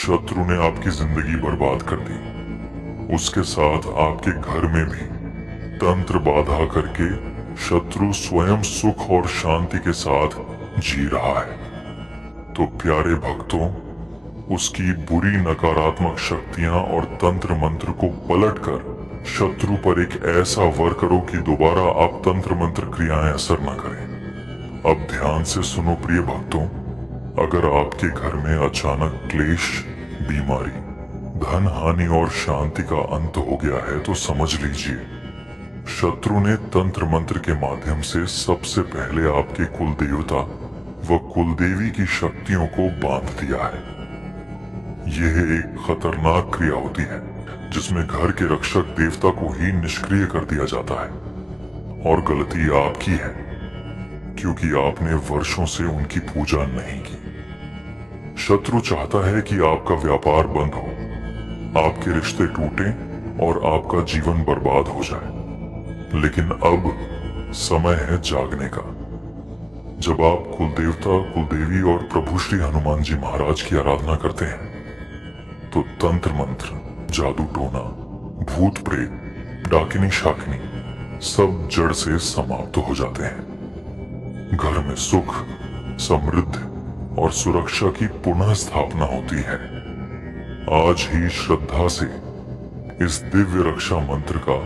शत्रु ने आपकी जिंदगी बर्बाद कर दी। उसके साथ आपके घर में भी तंत्र बाधा करके शत्रु स्वयं सुख और शांति के साथ जी रहा है। तो प्यारे भक्तों, उसकी बुरी नकारात्मक शक्तियां और तंत्र मंत्र को पलटकर शत्रु पर एक ऐसा वर करो कि दोबारा आप तंत्र मंत्र क्रियाएं असर न करें। अब ध्यान से सुनो प्रिय भक्तों, अगर आपके घर में अचानक क्लेश, बीमारी, धन हानि और शांति का अंत हो गया है तो समझ लीजिए शत्रु ने तंत्र मंत्र के माध्यम से सबसे पहले आपके कुल देवता व कुलदेवी की शक्तियों को बांध दिया है। यह एक खतरनाक क्रिया होती है जिसमें घर के रक्षक देवता को ही निष्क्रिय कर दिया जाता है। और गलती आपकी है क्योंकि आपने वर्षों से उनकी पूजा नहीं की। शत्रु चाहता है कि आपका व्यापार बंद हो, आपके रिश्ते टूटें और आपका जीवन बर्बाद हो जाए। लेकिन अब समय है जागने का। जब आप कुलदेवता, कुलदेवी और प्रभु श्री हनुमान जी महाराज की आराधना करते हैं तो तंत्र मंत्र, जादू टोना, भूत प्रेत, डाकिनी शाकिनी सब जड़ से समाप्त हो जाते हैं। घर में सुख, समृद्धि और सुरक्षा की पुनः स्थापना होती है। आज ही श्रद्धा से इस दिव्य रक्षा मंत्र का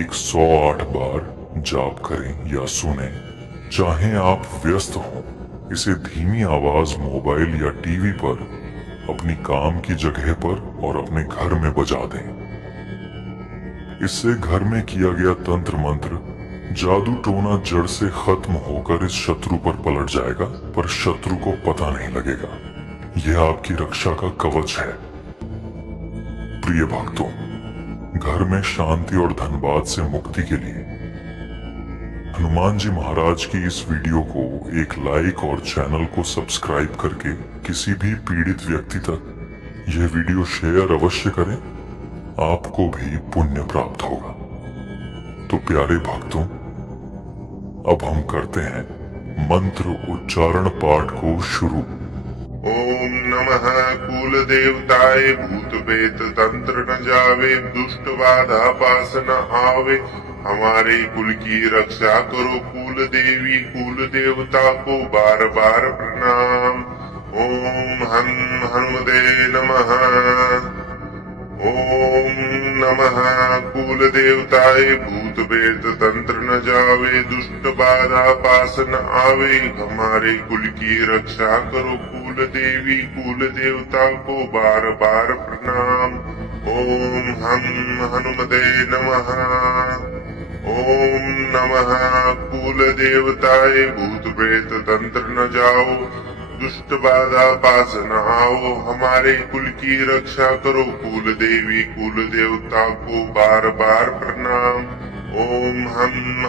108 बार जाप करें या सुने। चाहे आप व्यस्त हो, इसे धीमी आवाज मोबाइल या टीवी पर, अपनी काम की जगह पर और अपने घर में बजा दें। इससे घर में किया गया तंत्र मंत्र, जादू टोना जड़ से खत्म होकर इस शत्रु पर पलट जाएगा, पर शत्रु को पता नहीं लगेगा। यह आपकी रक्षा का कवच है। प्रिय भक्तों, घर में शांति और धनबाद से मुक्ति के लिए हनुमान जी महाराज की इस वीडियो को एक लाइक और चैनल को सब्सक्राइब करके किसी भी पीड़ित व्यक्ति तक यह वीडियो शेयर अवश्य करें। आपको भी पुण्य प्राप्त होगा। तो प्यारे भक्तों, अब हम करते हैं मंत्र उच्चारण पाठ को शुरू। ओम नमः कुल देवताय भूत प्रेत तंत्र न जावे, दुष्ट बाधा पास न आवे, हमारे कुल की रक्षा करो कुल देवी कुल देवता को बार बार प्रणाम। ओम हनुमते नमः। ओम नमः कुल देवताय भूत प्रेत तंत्र न जावे, दुष्ट बाधा पास न आवे, हमारे कुल की रक्षा करो कुल देवी कुल देवता को बार बार प्रणाम। ओम हनुमते नमः। ओम नमः कुल देवताय भूत प्रेत तंत्र न जाओ, दुष्ट बाधा पास न आओ, हमारे कुल की रक्षा करो कुल देवी कुल देवता को बार बार प्रणाम। ओम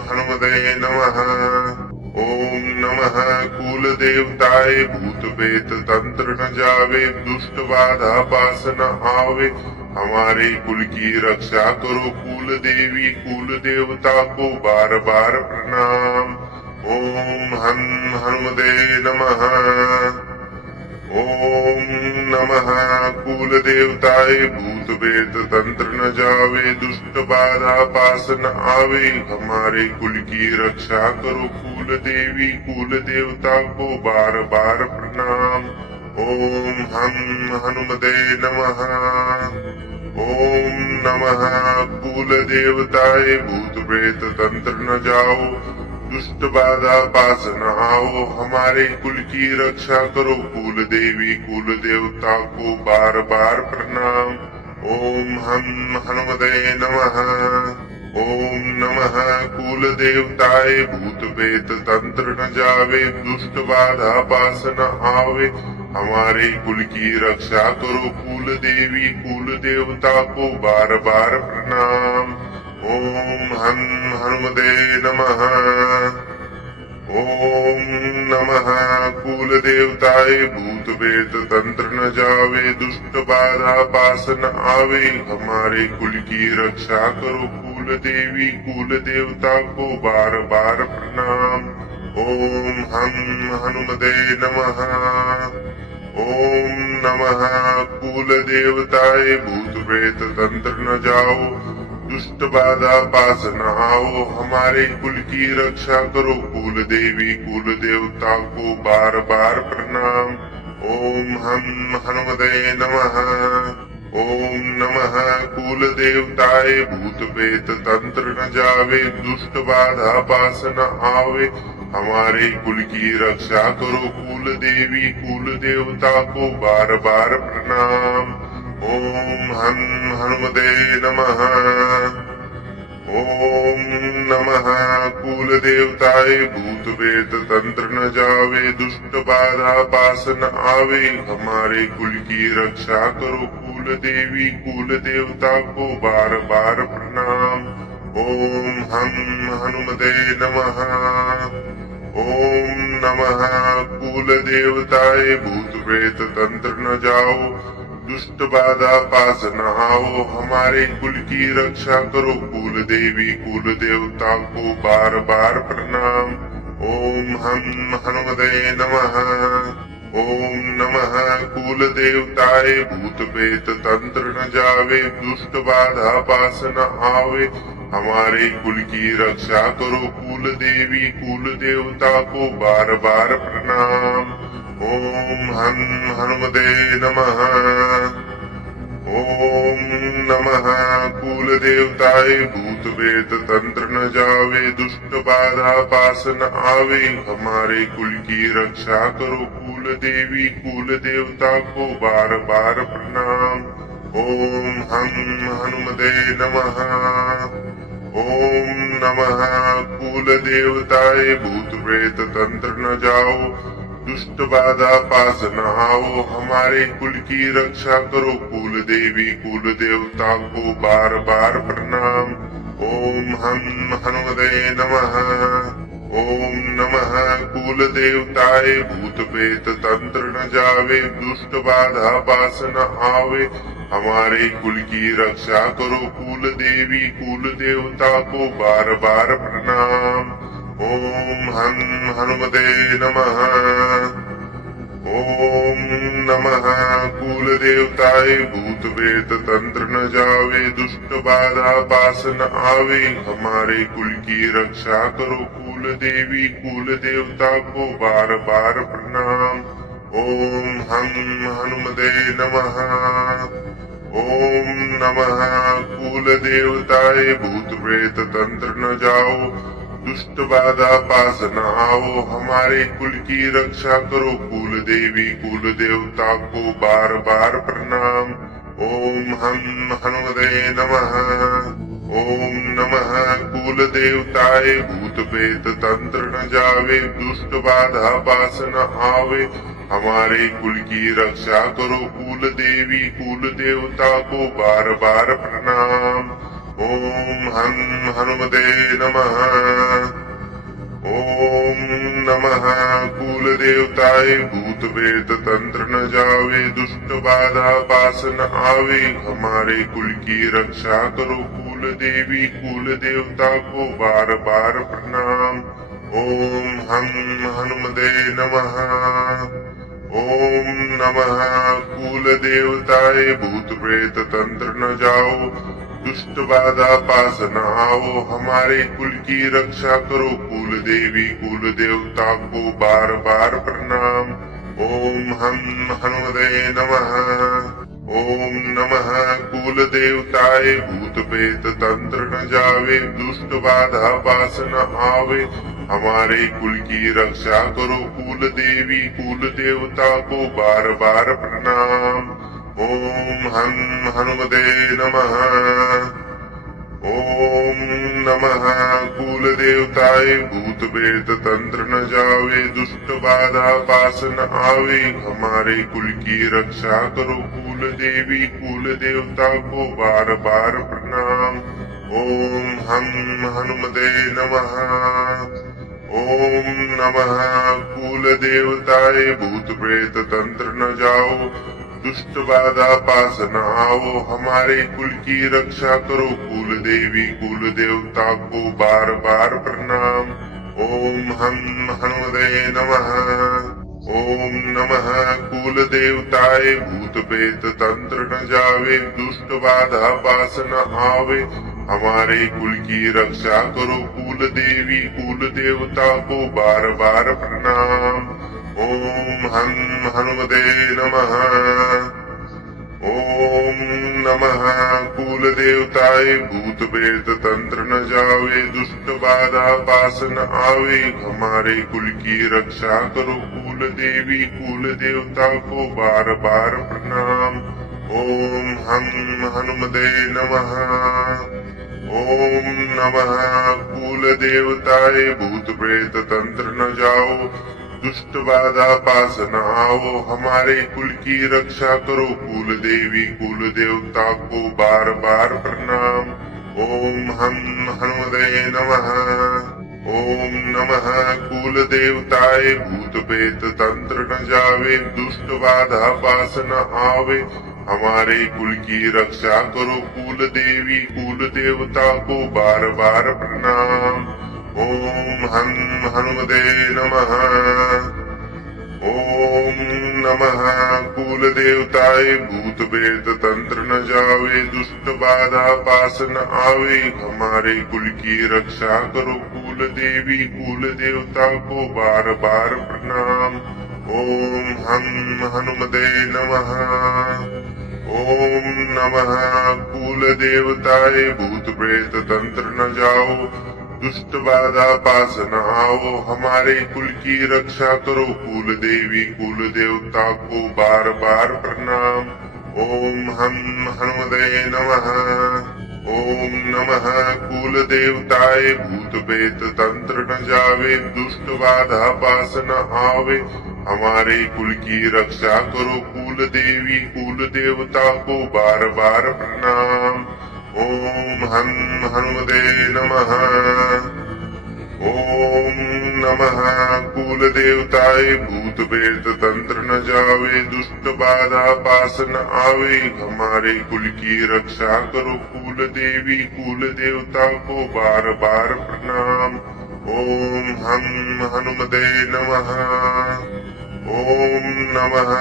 हनुमते नमः। ओम नमः कुल देवताय भूत प्रेत तंत्र न जावे, दुष्ट बाधा पास न आवे, हमारे कुल की रक्षा करो कुल देवी कुल देवता को बार बार प्रणाम। ओम हनुमते नमः। ओम नमः कुल देवताय भूत प्रेत तंत्र न जावे, दुष्ट बाधा पास न आवे, हमारे कुल की रक्षा करो कुल देवी कुल देवता को बार बार प्रणाम। ओम हनुमते नमः। ओम नमः कुल देवताय भूत प्रेत तंत्र न जाओ, दुष्ट बाधा पास न आओ, हमारे कुल की रक्षा करो कुल देवी कुल देवता को बार बार प्रणाम। ओम हनुमते नमः। ओम नमः कुल देवताय भूत प्रेत तंत्र न जावे, दुष्ट बाधा पास न आवे, हमारे कुल की रक्षा करो कुल देवी कुल देवता को बार बार प्रणाम। ओम हनुमते नमः। ओम नमः कुल देवताय भूत प्रेत तंत्र न जावे, दुष्ट बाधा पास न आवे, हमारे कुल की रक्षा करो कुल देवी कुल देवता को बार बार प्रणाम। ओम हनुमते नमः। ओम नमः कुल देवताय भूत प्रेत तंत्र न जाओ, दुष्ट बाधा पास न आओ, हमारे कुल की रक्षा करो कुल देवी कुल देवता को बार बार प्रणाम। ओम हम हनुमते नमः। ओम नमः कुल देवताय भूत प्रेत तंत्र न जावे, दुष्ट बाधा पास न आवे, हमारे कुल की रक्षा करो कुल देवी कुल देवता को बार बार प्रणाम। ओम हम हनुमते नमः। ओम नमः कुल देवताय भूत प्रेत तंत्र न जावे, दुष्ट बाधा पास न आवे, हमारे कुल की रक्षा करो कुल देवी कुल देवता को बार बार प्रणाम। ओम हम हनुमते नमः। ओम नमः कुल देवताय भूत प्रेत तंत्र न जाओ, दुष्ट बाधा पास न आओ, हमारे कुल की रक्षा करो कुल देवी कुल देवता को बार बार प्रणाम। ओम हम हनुमते नमः। ओम नमः कुल देवताय भूत प्रेत तंत्र न जावे, दुष्ट बाधा पास न आवे, हमारे कुल की रक्षा करो कुल देवी कुल देवता को बार बार प्रणाम। ओम हम हनुमते नमः। ओम नमः कुल देवताय भूत प्रेत तंत्र न जावे, दुष्ट बाधा पास न आवे, हमारे कुल की रक्षा करो कुल देवी कुल देवता को बार बार प्रणाम। ओम हम हनुमते नमः। ओम नमः कुल देवताय भूत प्रेत तंत्र न जाओ, दुष्ट बाधा पास न आओ, हमारे कुल की रक्षा करो कुल देवी कुल देवता को बार बार प्रणाम। ओम हम हनुमते नमः। ओम नमः कुल देवताय भूत प्रेत तंत्र न जावे, दुष्ट बाधा पास न आवे, हमारे कुल की रक्षा करो कुल देवी कुल देवता को बार बार प्रणाम। ओम हम हनुमते नमः। ओम नमः कुल देवताय भूत प्रेत तंत्र न जावे, दुष्ट बाधा पास न आवे, हमारे कुल की रक्षा करो कुल देवी कुल देवता को बार बार प्रणाम। ओम हम हनुमते नमः। ओम नमः कुल देवताय भूत प्रेत तंत्र न जाओ, दुष्ट बाधा पास न आओ, हमारे कुल की रक्षा करो कुल देवी कुल देवता को बार बार प्रणाम। ओम हम हनुमते नमः। ओम नमः कुल देवताय भूत प्रेत तंत्र न जावे, दुष्ट बाधा पास न आवे, हमारे कुल की रक्षा करो कुल देवी कुल देवता को बार बार प्रणाम। ओम हम हनुमते नमः। ओम नमः कुल देवताय भूत प्रेत तंत्र न जावे, दुष्ट बाधा पास न आवे, हमारे कुल की रक्षा करो कुल देवी कुल देवता को बार बार प्रणाम। ओम हम हनुमते नमः। ओम नमः कुल देवताय भूत प्रेत तंत्र न जाओ, दुष्ट बाधा पास न आओ, हमारे कुल की रक्षा करो कुल देवी कुल देवता को बार बार प्रणाम। ओम हम हनुमते नमः। ओम नमः कुल देवताय भूत प्रेत तंत्र न जावे, दुष्ट बाधा पास न आवे, हमारे कुल की रक्षा करो कुल देवी कुल देवता को बार बार प्रणाम। ओम हम हनुमते नमः। ओम नमः कुल देवताय भूत प्रेत तंत्र न जावे, दुष्ट बाधा पास न आवे, हमारे कुल की रक्षा करो कुल देवी कुल देवता को बार बार प्रणाम। ओम हम हनुमते नमः। ओम नमः कुल देवताय भूत प्रेत तंत्र न जाओ, दुष्ट बाधा पास न आओ, हमारे कुल की रक्षा करो कुल देवी कुल देवता को बार बार प्रणाम। ओम हम हनुमते नमः। ओम नमः कुल देवताय भूत प्रेत तंत्र न जावे दुष्ट बाधा पास न आवे हमारे कुल की रक्षा करो कुल देवी कुल देवता को बार बार प्रणाम ओम हं हनुमते नमः ओम नमः कुल देवताय भूत प्रेत तंत्र न जावे दुष्ट बाधा पास न आवे हमारे कुल की रक्षा करो कुल देवी कुल देवता को बार बार प्रणाम ओम हं हनुमते नमः ओम नमः कुल देवताय भूत प्रेत तंत्र न जाओ दुष्ट बाधा पास न आओ हमारे कुल की रक्षा करो कुल देवी कुल देवता को बार बार प्रणाम ओम हम हनुमते नमः ओम नमः कुल देवताय भूत प्रेत तंत्र न जावे दुष्ट बाधा पास न आवे हमारे कुल की रक्षा करो कुल देवी कुल देवता को बार बार प्रणाम ओम हं हनुमते नमः ओम नमः कुल देवताय भूत प्रेत तंत्र न जावे दुष्ट बाधा पास न आवे हमारे कुल की रक्षा करो कुल देवी कुल देवता को बार बार प्रणाम ओम हं हनुमते नमः ओम नमः कुल देवताय भूत प्रेत तंत्र न जाओ दुष्ट बाधा पास न आओ हमारे कुल की रक्षा करो कुल देवी कुल देवता को बार बार प्रणाम ओम हम हनुमते नमः ओम नमः कुल देवताय भूत प्रेत तंत्र न जावे दुष्ट बाधा पास न आवे हमारे कुल की रक्षा करो कुल देवी कुल देवता को बार बार प्रणाम ओम हं हनुमते नमः ओम नमः कुल देवताय भूत प्रेत तंत्र न जावे दुष्ट बाधा पास न आवे हमारे कुल की रक्षा करो कुल देवी कुल देवता को बार बार प्रणाम ओम हं हनुमते नमः ओम नमः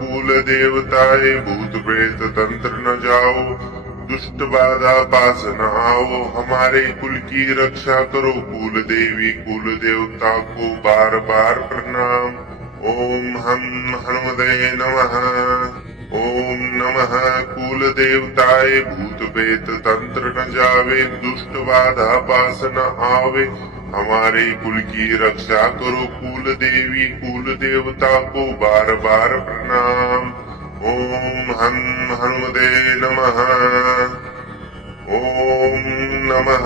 कुल देवताय भूत प्रेत तंत्र न जाओ दुष्ट बाधा पास न आओ हमारे कुल की रक्षा करो कुल देवी कुल देवता को बार बार प्रणाम ओम हं हनुमते नमः ओम नमः कुल देवताय भूत प्रेत तंत्र न जावे दुष्ट बाधा पास न आवे हमारे कुल की रक्षा करो कुल देवी कुल देवता को बार बार प्रणाम ओम हं हनुमते नमः ओम नमः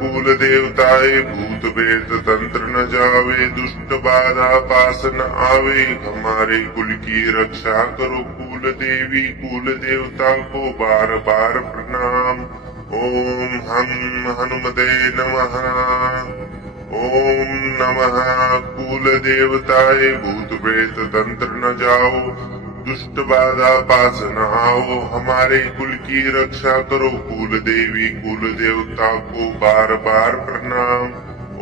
कुल देवताय भूत प्रेत तंत्र न जावे दुष्ट बाधा पास न आवे हमारे कुल की रक्षा करो कुल देवी कुल देवता को बार बार प्रणाम ओम हं हनुमते नमः ओम नमः कुल देवताय भूत प्रेत तंत्र न जाओ दुष्ट बाधा पास न आओ हमारे कुल की रक्षा करो कुल देवी कुल देवता को बार बार प्रणाम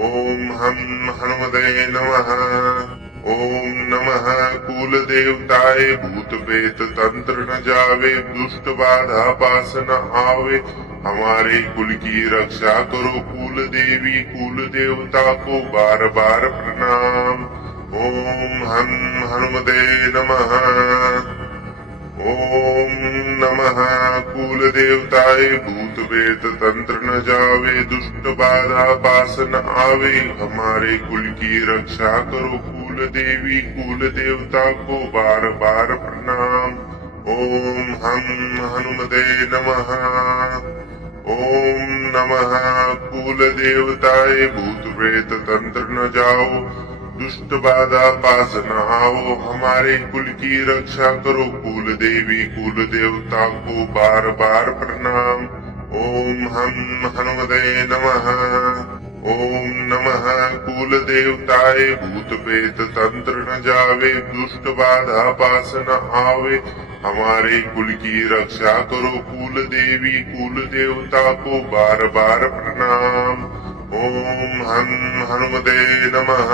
ओम हं हनुमते नमः ओम नमः कुल देवताय भूत प्रेत तंत्र न जावे दुष्ट बाधा पास न आवे हमारे कुल की रक्षा करो कुल देवी कुल देवता को बार बार प्रणाम ओम हं हनुमते नमः ओम नमः कुल देवताय भूत प्रेत तंत्र न जावे दुष्ट बाधा पास न आवे हमारे कुल की रक्षा करो कुल देवी कुल देवता को बार बार प्रणाम ओम हं हनुमते नमः ओम नमः कुल देवताय भूत प्रेत तंत्र न जाओ दुष्ट बाधा पास न आओ हमारे कुल की रक्षा करो कुल देवी कुल देवता को बार बार प्रणाम ओम हं हनुमते नमः ओम नमः कुल देवताय भूत प्रेत तंत्र न जावे दुष्ट बाधा पास न आवे हमारे कुल की रक्षा करो कुल देवी कुल देवता को बार बार प्रणाम ओम हं हनुमते नमः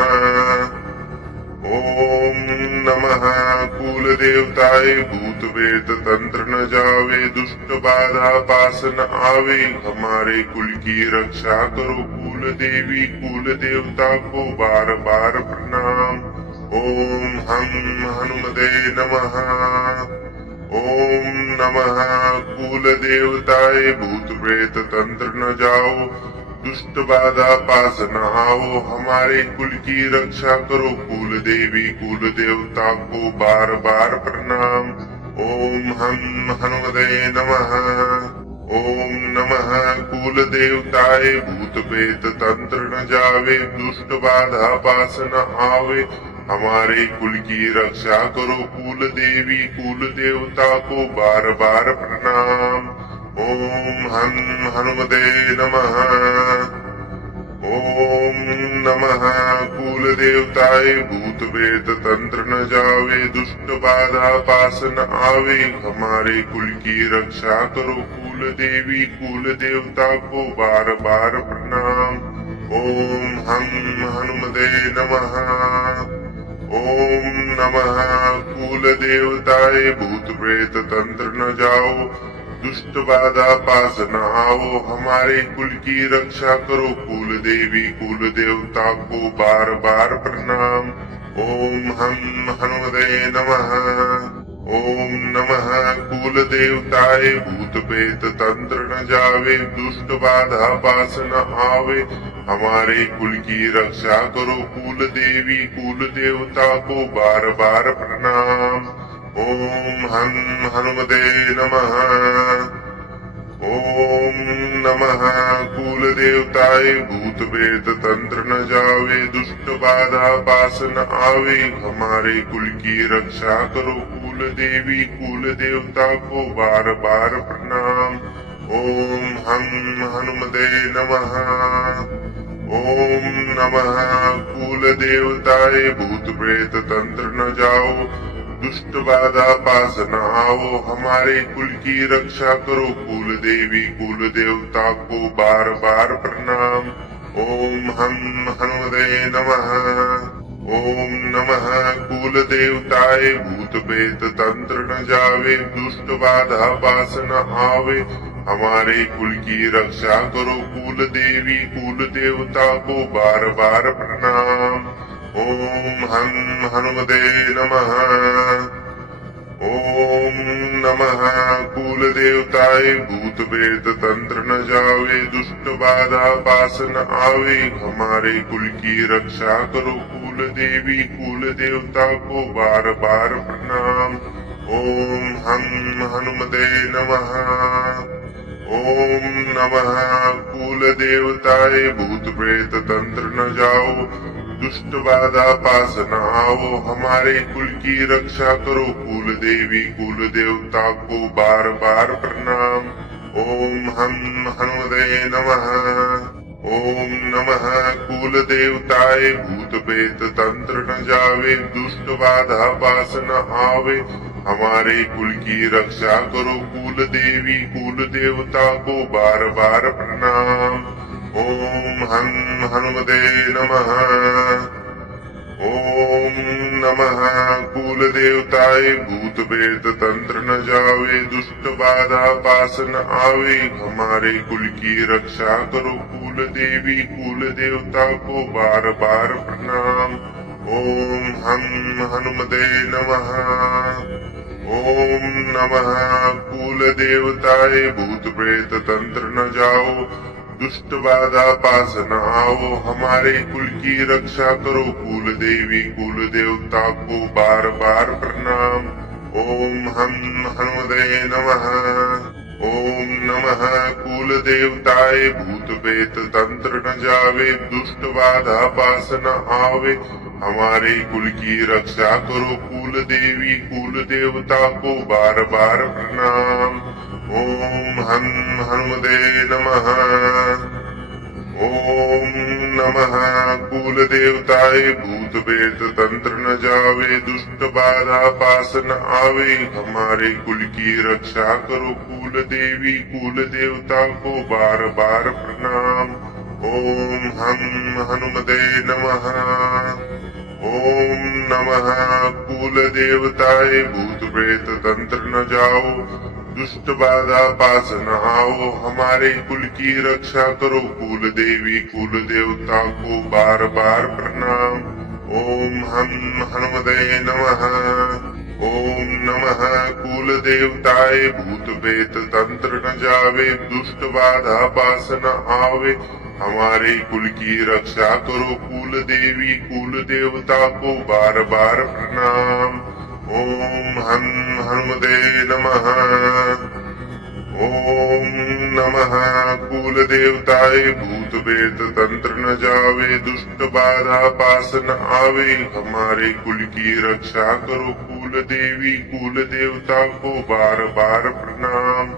ओम नमः कुल देवताए भूत प्रेत तंत्र न जावे दुष्ट बाधा पास न आवे हमारे कुल की रक्षा करो कुल देवी कुल देवता को बार बार प्रणाम। ओम हम हनुमते नमः। ओम नमः कुल देवताए भूत प्रेत तंत्र न जाओ दुष्ट बाधा पास न आओ हमारे कुल की रक्षा करो कुल देवी कुल देवता को बार बार प्रणाम। ओम हम हनुमते नमः। ओम नमः कुल देवताए भूत प्रेत तंत्र न जावे दुष्ट बाधा पास न आवे हमारे कुल की रक्षा करो कुल देवी कुल देवता को बार बार प्रणाम। ओम हम हनुमते नमः। ओम नमः कुल देवताए भूत प्रेत तंत्र न जावे दुष्ट बाधा पास न आवे हमारे कुल की रक्षा करो कुल देवी कुल देवता को बार बार प्रणाम। ओम हम हनुमते नमः। ओम नमः कुल देवताए भूत प्रेत तंत्र न जाओ दुष्ट बाधा पास न आओ हमारे कुल की रक्षा करो कुल देवी कुल देवता को बार बार प्रणाम। ओम हम हनुमते नमः। ओम नमः कुल देवताए भूत प्रेत तंत्र न जावे दुष्ट बाधा पास न आवे हमारे कुल की रक्षा करो कुल देवी कुल देवता को बार बार प्रणाम। ओम हम हनुमते नमः। ओम नमः कुल देवताए भूत प्रेत तंत्र न जावे दुष्ट बाधा पास न आवे हमारे कुल की रक्षा करो कुल देवी कुल देवता को बार बार प्रणाम। ओम हम हनुमते नमः। ओम नमः कुल देवताए भूत प्रेत तंत्र न जाओ दुष्ट बाधा पास न आओ हमारे कुल की रक्षा करो कुल देवी कुल देवता को बार बार प्रणाम। ओम हम हनुमते नमः। ओम नमः कुल देवताए भूत प्रेत तंत्र न जावे दुष्ट बाधा पास न आवे हमारे कुल की रक्षा करो कुल देवी कुल देवता को बार बार प्रणाम। ओम हम हनुमते नमः। ओम नमः कुल देवताए भूत प्रेत तंत्र न जावे दुष्ट बाधा पास न आवे हमारे कुल की रक्षा करो कुल देवी कुल देवता को बार बार प्रणाम। ओम हम हनुमते नमः। ओम नमः कुल देवताए भूत प्रेत तंत्र न जाओ दुष्ट बाधा पास न आओ हमारे कुल की रक्षा करो कुल देवी कुल देवता को बार बार प्रणाम। ओम हम हनुमते नमः। ओम नमः कुल देवताए भूत प्रेत तंत्र न जावे दुष्ट बाधा पास न आवे हमारे कुल की रक्षा करो कुल देवी कुल देवता को बार बार प्रणाम। ओम हम हनुमते नमः। ओम नमः कुल देवताए भूत प्रेत तंत्र न जावे दुष्ट बाधा पास न आवे हमारे कुल की रक्षा करो कुल देवी कुल देवता को बार बार प्रणाम। ओम हम हनुमते नमः। ओम नमः कुल देवताए भूत प्रेत तंत्र न जाओ दुष्ट बाधा पास न आओ हमारे कुल की रक्षा करो कुल देवी कुल देवता को बार बार प्रणाम। ओम हम हनुमते नमः। ओम नमः कुल देवताए भूत प्रेत तंत्र न जावे दुष्ट बाधा पास न आवे हमारे कुल की रक्षा करो कुल देवी कुल देवता को बार बार प्रणाम। ओम हम हनुमते नमः। ओम नमः कुल देवताए भूत प्रेत तंत्र न जावे दुष्ट बाधा पास न आवे हमारे कुल की रक्षा करो कुल देवी कुल देवता को बार बार प्रणाम। ओम हम हनुमते नमः। ओम नमः कुल देवताए भूत प्रेत तंत्र न जाओ, दुष्ट बाधा पास न आओ, हमारे कुल की रक्षा करो कुल देवी कुल देवता को बार बार प्रणाम। ओम हम हनुमते नमः। ओम नमः कुल देवताए भूत प्रेत तंत्र न जावे, दुष्ट बाधा पास न आवे, हमारे कुल की रक्षा करो कुल देवी कुल देवता को बार बार प्रणाम। ओम हम हनुमते नमः। ओम नमः कुल देवताए भूत प्रेत तंत्र न जावे, दुष्ट बाधा पास न आवे, हमारे कुल की रक्षा करो कुल देवी कुल देवता को बार बार प्रणाम।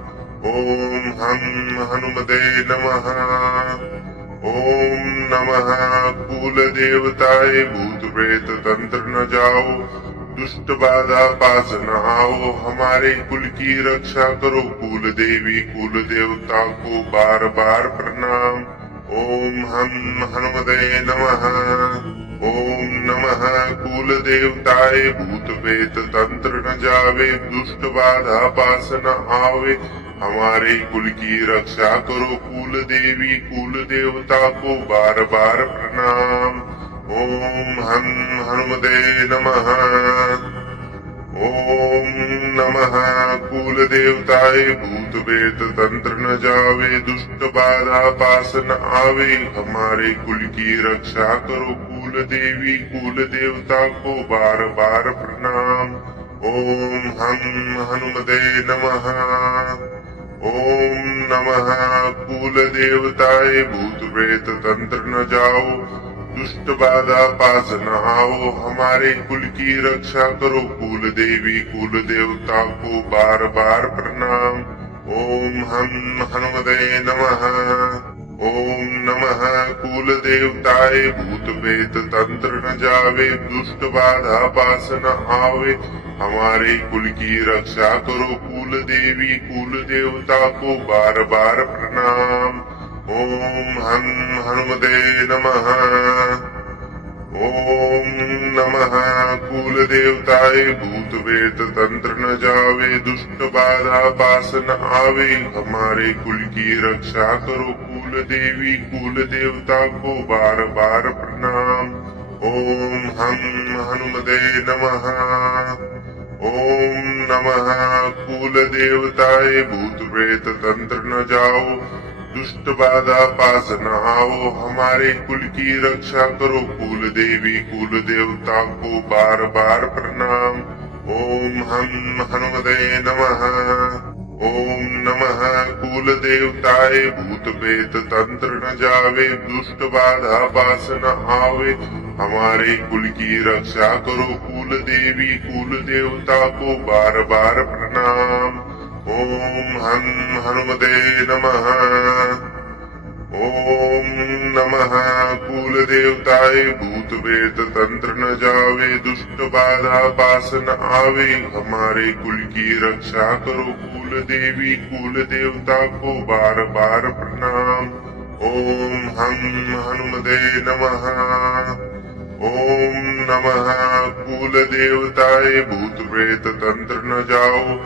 ओम हम हनुमते नमः। ओम नमः कुल देवताए भूत प्रेत तंत्र न जाओ, दुष्ट बाधा पास न आओ, हमारे कुल की रक्षा करो कुल देवी कुल देवता को बार बार प्रणाम। ओम हम हनुमते नमः। ओम नमः कुल देवताए भूत प्रेत तंत्र न जावे, दुष्ट बाधा पास न आवे, हमारे कुल की रक्षा करो कुल देवी कुल देवता को बार बार प्रणाम। ओम हम हनुमते नमः। ओम नमः कुल देवताए भूत प्रेत तंत्र न जावे, दुष्ट बाधा पास न आवे, हमारे कुल की रक्षा करो कुल देवी कुल देवता को बार बार प्रणाम। ओम हम हनुमते नमः। ओम नमः कुल देवताए भूत प्रेत तंत्र न जाओ, दुष्ट बाधा पास न आओ, हमारे कुल की रक्षा करो कुल देवी कुल देवता को बार बार प्रणाम। ओम हम हनुमते नमः। ओम नमः कुल देवताए भूत प्रेत तंत्र न जावे, दुष्ट बाधा पास न आवे, हमारे कुल की रक्षा करो कुल देवी कुल देवता को बार बार प्रणाम। ओम हम हनुमते नमः। ओम नमः कुल देवताए भूत प्रेत तंत्र न जावे, दुष्ट बाधा पास न आवे, हमारे कुल की रक्षा करो कुल देवी कुल देवता को बार बार प्रणाम। ओम हम हनुमते नमः। ओम नमः कुल देवताए भूत प्रेत तंत्र न जाओ, दुष्ट बाधा पास न आओ, हमारे कुल की रक्षा करो कुल देवी कुल देवता को बार बार प्रणाम। ओम हम हनुमते नमः। ओम नमः कुल देवताए भूत प्रेत तंत्र न जावे, दुष्ट बाधा पास न आवे, हमारे कुल की रक्षा करो कुल देवी कुल देवता को बार बार प्रणाम। ओम हम हनुमते नमः। ओम नमः कुल देवताए भूत प्रेत तंत्र न जावे, दुष्ट बाधा पास न आवे, हमारे कुल की रक्षा करो कुल देवी कुल देवता को बार बार प्रणाम। ओम हम हनुमते नमः। ओम नमः कुल देवताए भूत प्रेत तंत्र न जाओ,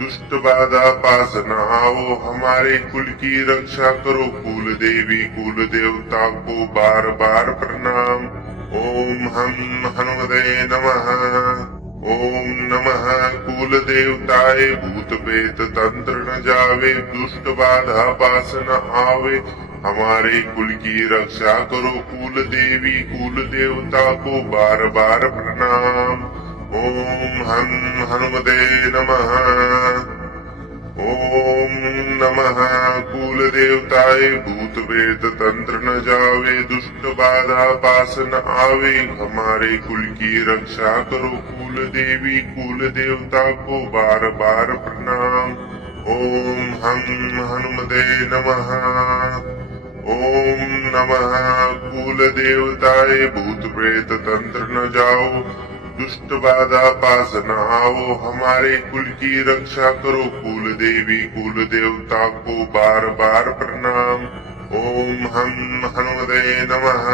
दुष्ट बाधा पास न आओ, हमारे कुल की रक्षा करो कुल देवी कुल देवता को बार बार प्रणाम। ओम हम हनुमते नमः। ओम नमः कुल देवताए भूत प्रेत तंत्र न जावे, दुष्ट बाधा पास न आवे, हमारे कुल की रक्षा करो कुल देवी कुल देवता को बार बार प्रणाम। ओम हम हनुमते नमः। ओम नमः कुल देवताए भूत प्रेत तंत्र न जावे, दुष्ट बाधा पास न आवे, हमारे कुल की रक्षा करो कुल देवी कुल देवता को बार बार प्रणाम। ओम हम हनुमते नमः। ओम नमः कुल देवताए भूत प्रेत तंत्र न जाओ, दुष्ट बाधा पास न आओ, हमारे कुल की रक्षा करो कुल देवी कुल देवता को बार बार प्रणाम। ओम हम हनुमते नमः।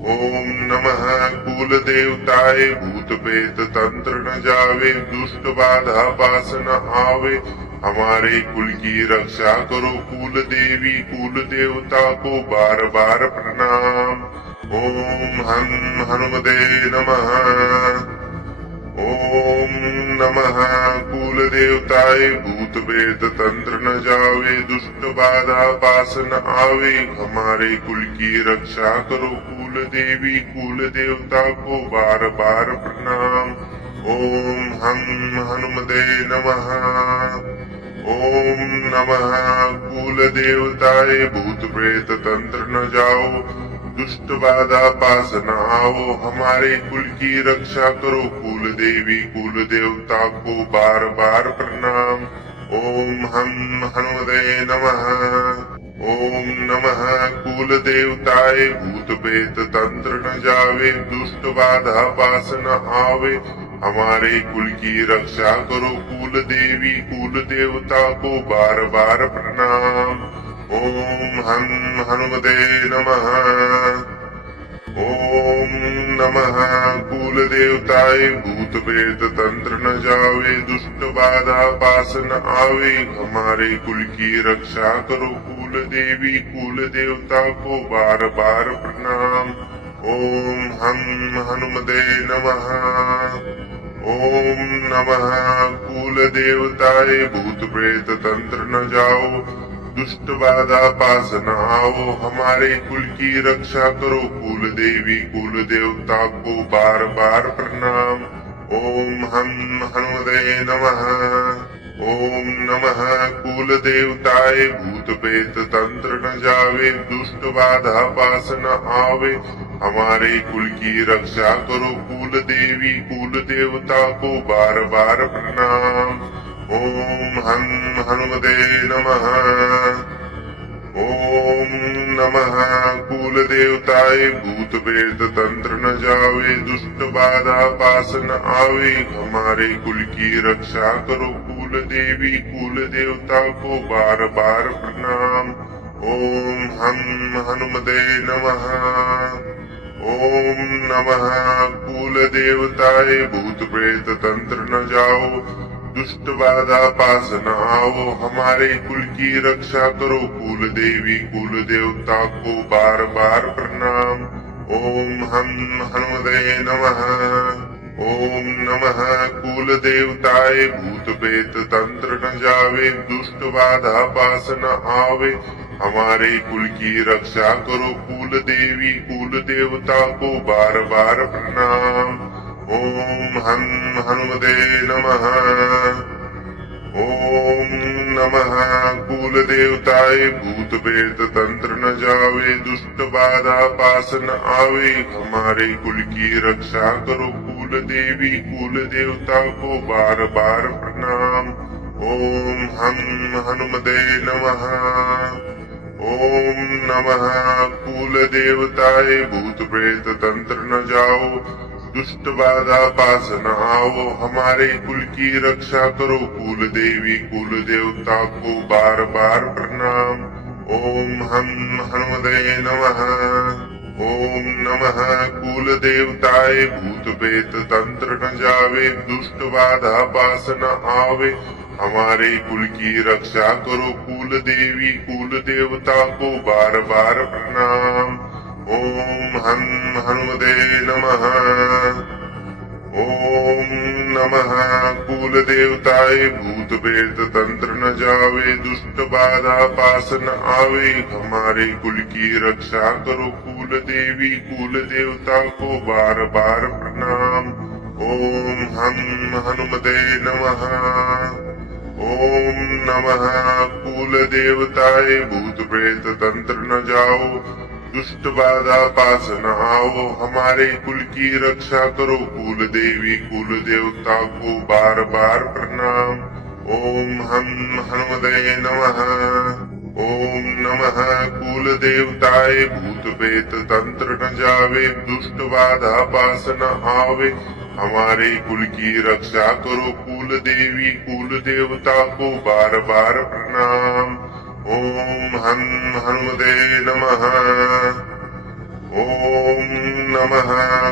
ओम नमः कुल देवताय भूत प्रेत तंत्र न जावे दुष्ट बाधा पास न आवे हमारे कुल की रक्षा करो कुल देवी कुल देवता को बार बार प्रणाम। ओम हं हनुमते नमः। ओम नमः कुल देवताय भूत प्रेत तंत्र न जावे दुष्ट बाधा पास न आवे हमारे कुल की रक्षा करो कुल देवी कुल देवता को बार बार प्रणाम। ओम हं हनुमते नमः। ओम नमः कुल देवताय भूत प्रेत तंत्र न जाओ दुष्ट बाधा पास न आओ हमारे कुल की रक्षा करो कुल देवी कुल देवता को बार बार प्रणाम। ओम हम हनुमते नमः। ओम नमः कुल देवताय भूत प्रेत तंत्र न जावे दुष्ट बाधा पास न आवे हमारे कुल की रक्षा करो कुल देवी कुल देवता को बार बार प्रणाम। ओम हं हनुमते नमः। ओम नमः कुल देवताय भूत प्रेत तंत्र न जावे दुष्ट बाधा पास न आवे हमारे कुल की रक्षा करो कुल देवी कुल देवता को बार बार प्रणाम। ओम हं हनुमते नमः। ओम नमः कुल देवताय भूत प्रेत तंत्र न जाओ दुष्ट बाधा पास न आओ हमारे कुल की रक्षा करो कुल देवी कुल देवता को बार बार प्रणाम। ओम हं हनुमते नमः। ओम नमः कुल देवताय भूत प्रेत तंत्र न जावे दुष्ट बाधा पास न आवे हमारे कुल की रक्षा करो कुल देवी कुल देवता को बार बार प्रणाम। ओम हं हनुमते नमः। ओम नमः कुल देवताय भूत प्रेत तंत्र न जावे दुष्ट बाधा पास न आवे हमारे कुल की रक्षा करो कुल देवी कुल देवता को बार बार प्रणाम। ओम हं हनुमते नमः। ओम नमः कुल देवताय भूत प्रेत तंत्र न जाओ दुष्ट बाधा पास न आओ हमारे कुल की रक्षा करो कुल देवी कुल देवता को बार बार प्रणाम। ओम हं हनुमते नमः। ओम नमः कुल देवताय भूत प्रेत तंत्र न जावे दुष्ट बाधा पास न आवे हमारे कुल की रक्षा करो कुल देवी कुल देवता को बार बार प्रणाम। ओम हं हनुमते नमः। ओम नमः कुल देवताय भूत प्रेत तंत्र न जावे दुष्ट बाधा पास न आवे हमारे कुल की रक्षा करो कुल देवी कुल देवता को बार बार प्रणाम। ओम हं हनुमते नमः। ओम नमः कुल देवताय भूत प्रेत तंत्र न जाओ दुष्ट बाधा पास न आओ हमारे कुल की रक्षा करो कुल देवी कुल देवता को बार बार प्रणाम। ओम हं हनुमते नमः। ओम नमः कुल देवताय भूत प्रेत तंत्र न जावे दुष्ट बाधा पास न आवे हमारे कुल की रक्षा करो कुल देवी कुल देवता को बार बार प्रणाम। ओम हं हनुमते नमः। ओम नमः कुल देवताय भूत प्रेत तंत्र न जावे दुष्ट बाधा पास न आवे हमारे कुल की रक्षा करो कुल देवी कुल देवता को बार बार प्रणाम। ओम हं हनुमते नमः। ओम नमः कुल देवताय भूत प्रेत तंत्र न जाओ दुष्ट बाधा पास न आओ हमारे कुल की रक्षा करो कुल देवी कुल देवता को बार बार प्रणाम। ओम हं हनुमते नमः। ओम नमः कुल देवताय भूत प्रेत तंत्र न जावे दुष्ट बाधा पास न आवे हमारे कुल की रक्षा करो कुल देवी कुल देवता को बार बार प्रणाम। ओम हं हनुमते नमः। ओम नमः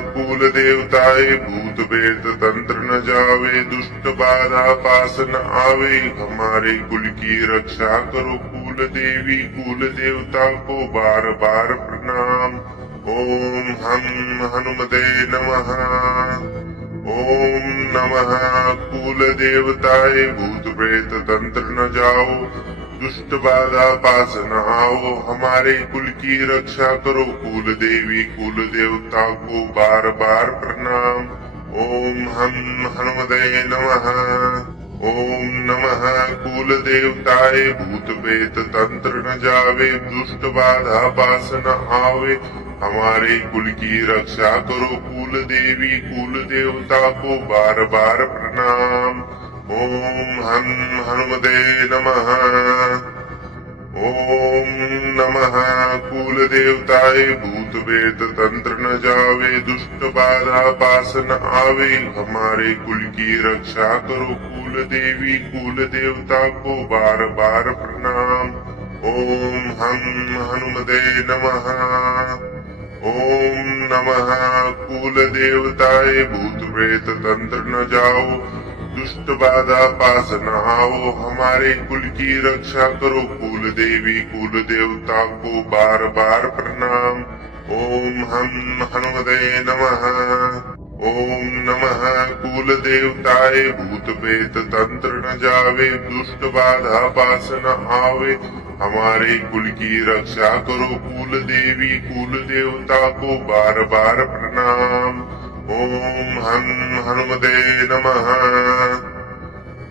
कुल देवताय भूत प्रेत तंत्र न जावे दुष्ट बाधा पास न आवे हमारे कुल की रक्षा करो कुल देवी कुल देवता को बार बार प्रणाम। ओम हम हनुमते नमः। ओम नमः कुल देवताय भूत प्रेत तंत्र न जाओ दुष्ट बाधा पास न आओ हमारे कुल की रक्षा करो कुल देवी कुल देवता को बार बार प्रणाम। ओम हम हनुमते नमः। ओम नमः कुल देवताय भूत प्रेत तंत्र न जावे दुष्ट बाधा पास न आवे हमारे कुल की रक्षा करो कुल देवी कुल देवता को बार बार प्रणाम। ओम हम हनुमते नमः। ओम नमः कुल देवताय भूत प्रेत तंत्र न जावे दुष्ट बाधा पास न आवे हमारे कुल की रक्षा करो कुल देवी कुल देवता को बार बार प्रणाम। ओम हम हनुमते नमः। ओम नमः कुल देवताय भूत प्रेत तंत्र न जाओ दुष्ट बाधा पास न आओ हमारे कुल की रक्षा करो कुल देवी कुल देवता को बार बार प्रणाम। ओम हम हनुमते नमः। ओम नमः कुल देवताय भूत प्रेत तंत्र न जावे दुष्ट बाधा पास न आवे हमारे कुल की रक्षा करो कुल देवी कुल देवता को बार बार प्रणाम। ओम हम हनुमते नमः।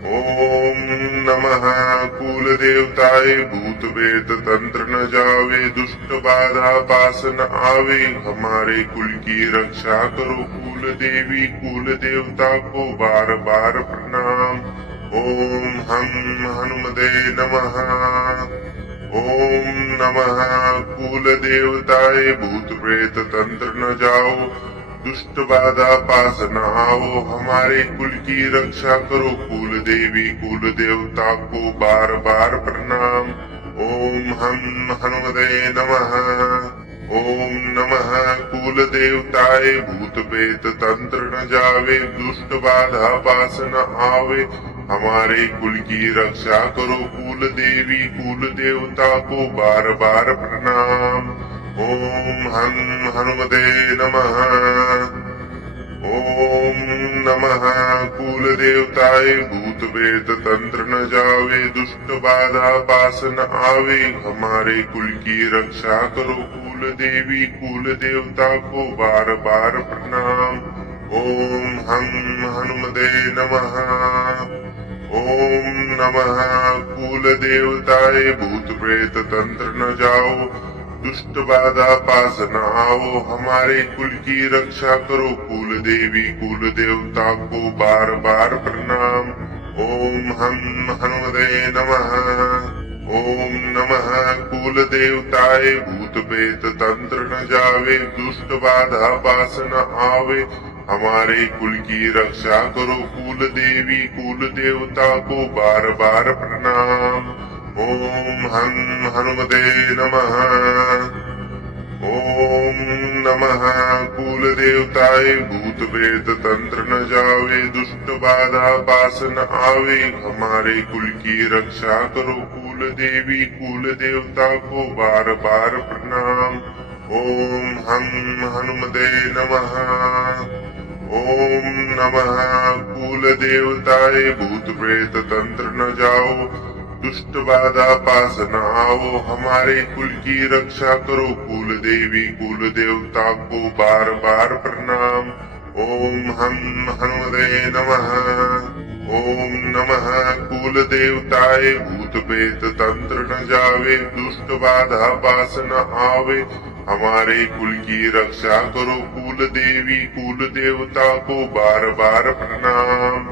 ओम नमः कुल देवताय भूत प्रेत तंत्र न जावे दुष्ट बाधा पास न आवे हमारे कुल की रक्षा करो कुल देवी कुल देवता को बार बार प्रणाम। ओम हम हनुमते नमः। ओम नमः कुल देवताय भूत प्रेत तंत्र न जाओ दुष्ट बाधा पास न आओ हमारे कुल की रक्षा करो कुल देवी कुल देवता को बार बार प्रणाम। ओम हम हनुमते नमः। ओम नमः कुल देवताय भूत प्रेत तंत्र न जावे दुष्ट बाधा पास न आवे हमारे कुल की रक्षा करो कुल देवी कुल देवता को बार बार प्रणाम। ओम हम हनुमते नमः। ओम नमः कुल देवताय भूत प्रेत तंत्र न जावे दुष्ट बाधा पास न आवे हमारे कुल की रक्षा करो कुल देवी कुल देवता को बार बार प्रणाम। ओम हम हनुमते नमः। ओम नमः कुल देवताय भूत प्रेत तंत्र न जाओ दुष्ट बाधा पास न आओ हमारे कुल की रक्षा करो कुल देवी कुल देवता को बार बार प्रणाम। ओम हम हनुमते नमः। ओम नमः कुल देवताय भूत प्रेत तंत्र न जावे दुष्ट बाधा पास न आवे हमारे कुल की रक्षा करो कुल देवी कुल देवता को बार बार प्रणाम। ओम हम हनुमते नमः। ओम नमः कुल देवताय भूत प्रेत तंत्र न जावे दुष्ट बाधा पास न आवे हमारे कुल की रक्षा करो कुल देवी कुल देवता को बार बार प्रणाम। ओम हम हनुमते नमः। ओम नमः कुल देवताय भूत प्रेत तंत्र न जाओ दुष्ट बाधा पास न आओ हमारे कुल की रक्षा करो कुल देवी कुल देवता को बार बार प्रणाम। ओम हम हनुमते नमः। ओम नमः कुल देवताय भूत प्रेत तंत्र न जावे दुष्ट बाधा पास न आवे हमारे कुल की रक्षा करो कुल देवी कुल देवता को बार बार प्रणाम।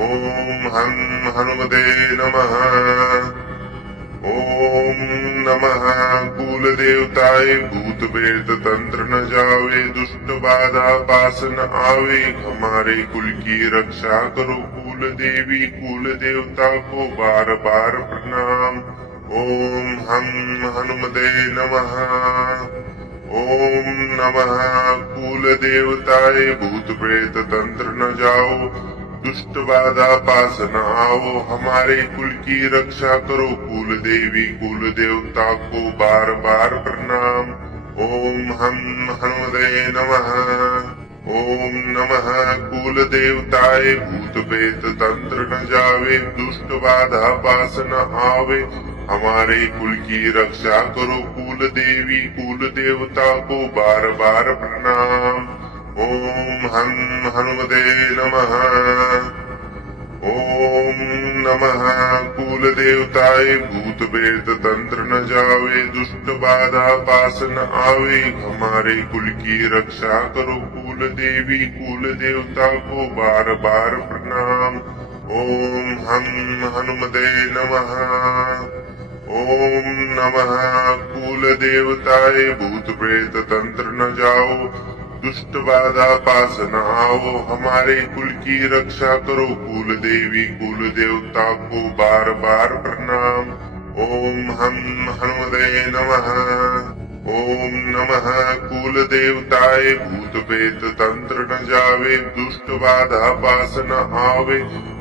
ओम हम हनुमते नमः। ओम नमः कुल देवताय भूत प्रेत तंत्र न जावे दुष्ट बाधा पास न आवे हमारे कुल की रक्षा करो कुल देवी कुल देवता को बार बार प्रणाम। ओम हम हनुमते नमः। ओम नमः कुल देवताए भूत प्रेत तंत्र न जाओ, दुष्ट बाधा पास न आओ, हमारे कुल की रक्षा करो कुल देवी कुल देवता को बार बार प्रणाम। ओम हम हनुमते नमः। ओम नमः कुल देवताए भूत प्रेत तंत्र न जावे, दुष्ट बाधा पास न आवे, हमारे कुल की रक्षा करो कुल देवी कुल देवता को बार बार प्रणाम। ओम हम हनुमते नमः। ओम नमः कुल देवताए भूत प्रेत तंत्र न जावे, दुष्ट बाधा पास न आवे, हमारे कुल की रक्षा करो कुल देवी कुल देवता को बार बार प्रणाम। ओम हम हनुमते नमः। ओम नमः कुल देवताए भूत प्रेत तंत्र न जाओ, दुष्ट बाधा पास न आओ, हमारे कुल की रक्षा करो कुल देवी कुल देवता को बार बार प्रणाम। ओम हम हनुमते नमः। ओम नमः कुल देवताए भूत प्रेत तंत्र न जावे, दुष्ट बाधा पास न आवे,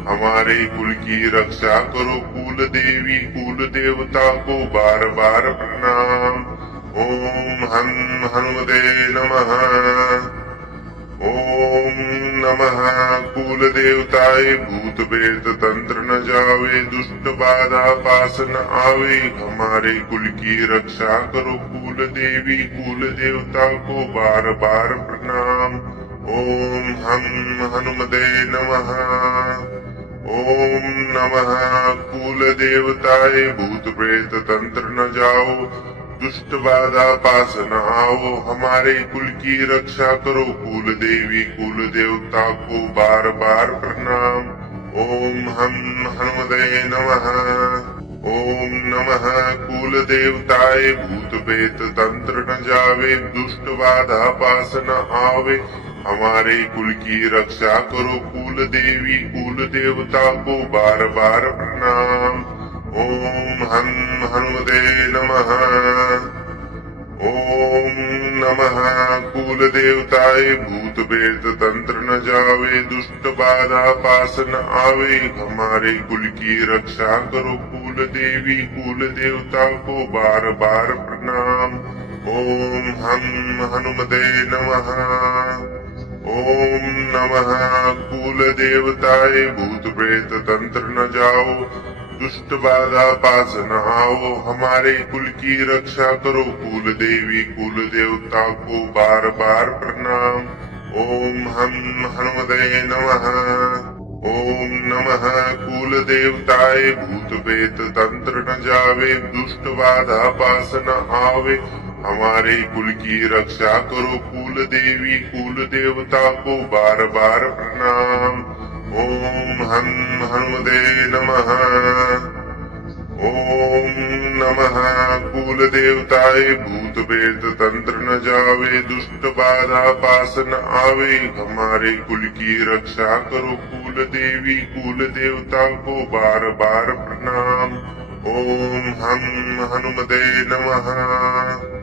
हमारे कुल की रक्षा करो कुल देवी कुल देवता को बार बार प्रणाम। ओम हम हनुमते नमः। ओम नमः कुल देवताए भूत प्रेत तंत्र न जावे, दुष्ट बाधा पास न आवे, हमारे कुल की रक्षा करो कुल देवी कुल देवता को बार बार प्रणाम। ओम हम हनुमते नमः। ओम नमः कुल देवताए भूत प्रेत तंत्र न जाओ, दुष्ट बाधा पास न आओ, हमारे कुल की रक्षा करो कुल देवी कुल देवता को बार बार प्रणाम। ओम हम हनुमते नमः। ओम नमः कुल देवताए भूत प्रेत तंत्र न जावे, दुष्ट बाधा पास न आवे, हमारे कुल की रक्षा करो कुल देवी कुल देवता को बार बार प्रणाम। ओम हम हनुमते नमः। ओम नमः कुल देवताए भूत प्रेत तंत्र न जावे, दुष्ट बाधा पास न आवे, हमारे कुल की रक्षा करो कुल देवी कुल देवता को बार बार प्रणाम। ओम हम हनुमते नमः। ओम नमः कुल देवताए भूत प्रेत तंत्र न जाओ, दुष्ट बाधा पास न आओ, हमारे कुल की रक्षा करो कुल देवी कुल देवता को बार बार प्रणाम। ओम हम हनुमते नमः। ओम नमः कुल देवताए भूत प्रेत तंत्र न जावे, दुष्ट बाधा पास न आवे, हमारे कुल की रक्षा करो कुल देवी कुल देवता को बार बार प्रणाम। ओम हम हनुमते नमः। ओम नमः कुल देवताए भूत प्रेत तंत्र न जावे, दुष्ट बाधा पास न आवे, हमारे कुल की रक्षा करो कुल देवी कुल देवता को बार बार प्रणाम। ओम हम हनुमते नमः।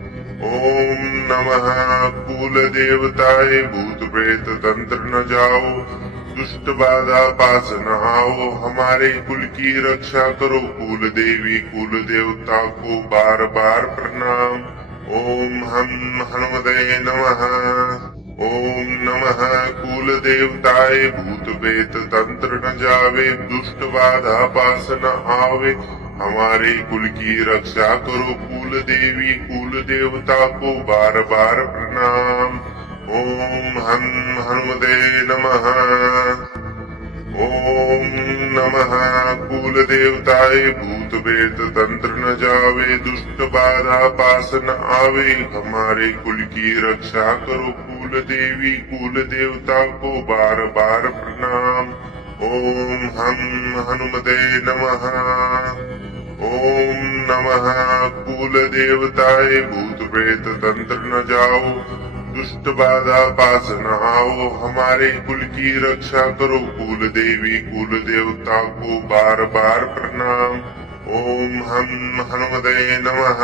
ओम नमः कुल देवताए भूत प्रेत तंत्र न जाओ, दुष्ट बाधा पास न आओ, हमारे कुल की रक्षा करो कुल देवी कुल देवता को बार बार प्रणाम। ओम हम हनुमते नमः। ओम नमः कुल देवताए भूत प्रेत तंत्र न जावे, दुष्ट बाधा पास न आवे, हमारे कुल की रक्षा करो कुल देवी कुल देवता को बार बार प्रणाम। ओम हम हनुमते नमः। ओम नमः कुल देवताए भूत प्रेत तंत्र न जावे, दुष्ट बाधा पास न आवे, हमारे कुल की रक्षा करो कुल देवी कुल देवता को बार बार प्रणाम। ओम हम हनुमते नमः। ओम नमः कुल देवताए भूत प्रेत तंत्र न जाओ, दुष्ट बाधा पास न आओ, हमारे कुल की रक्षा करो कुल देवी कुल देवता को बार बार प्रणाम। ओम हम हनुमते नमः।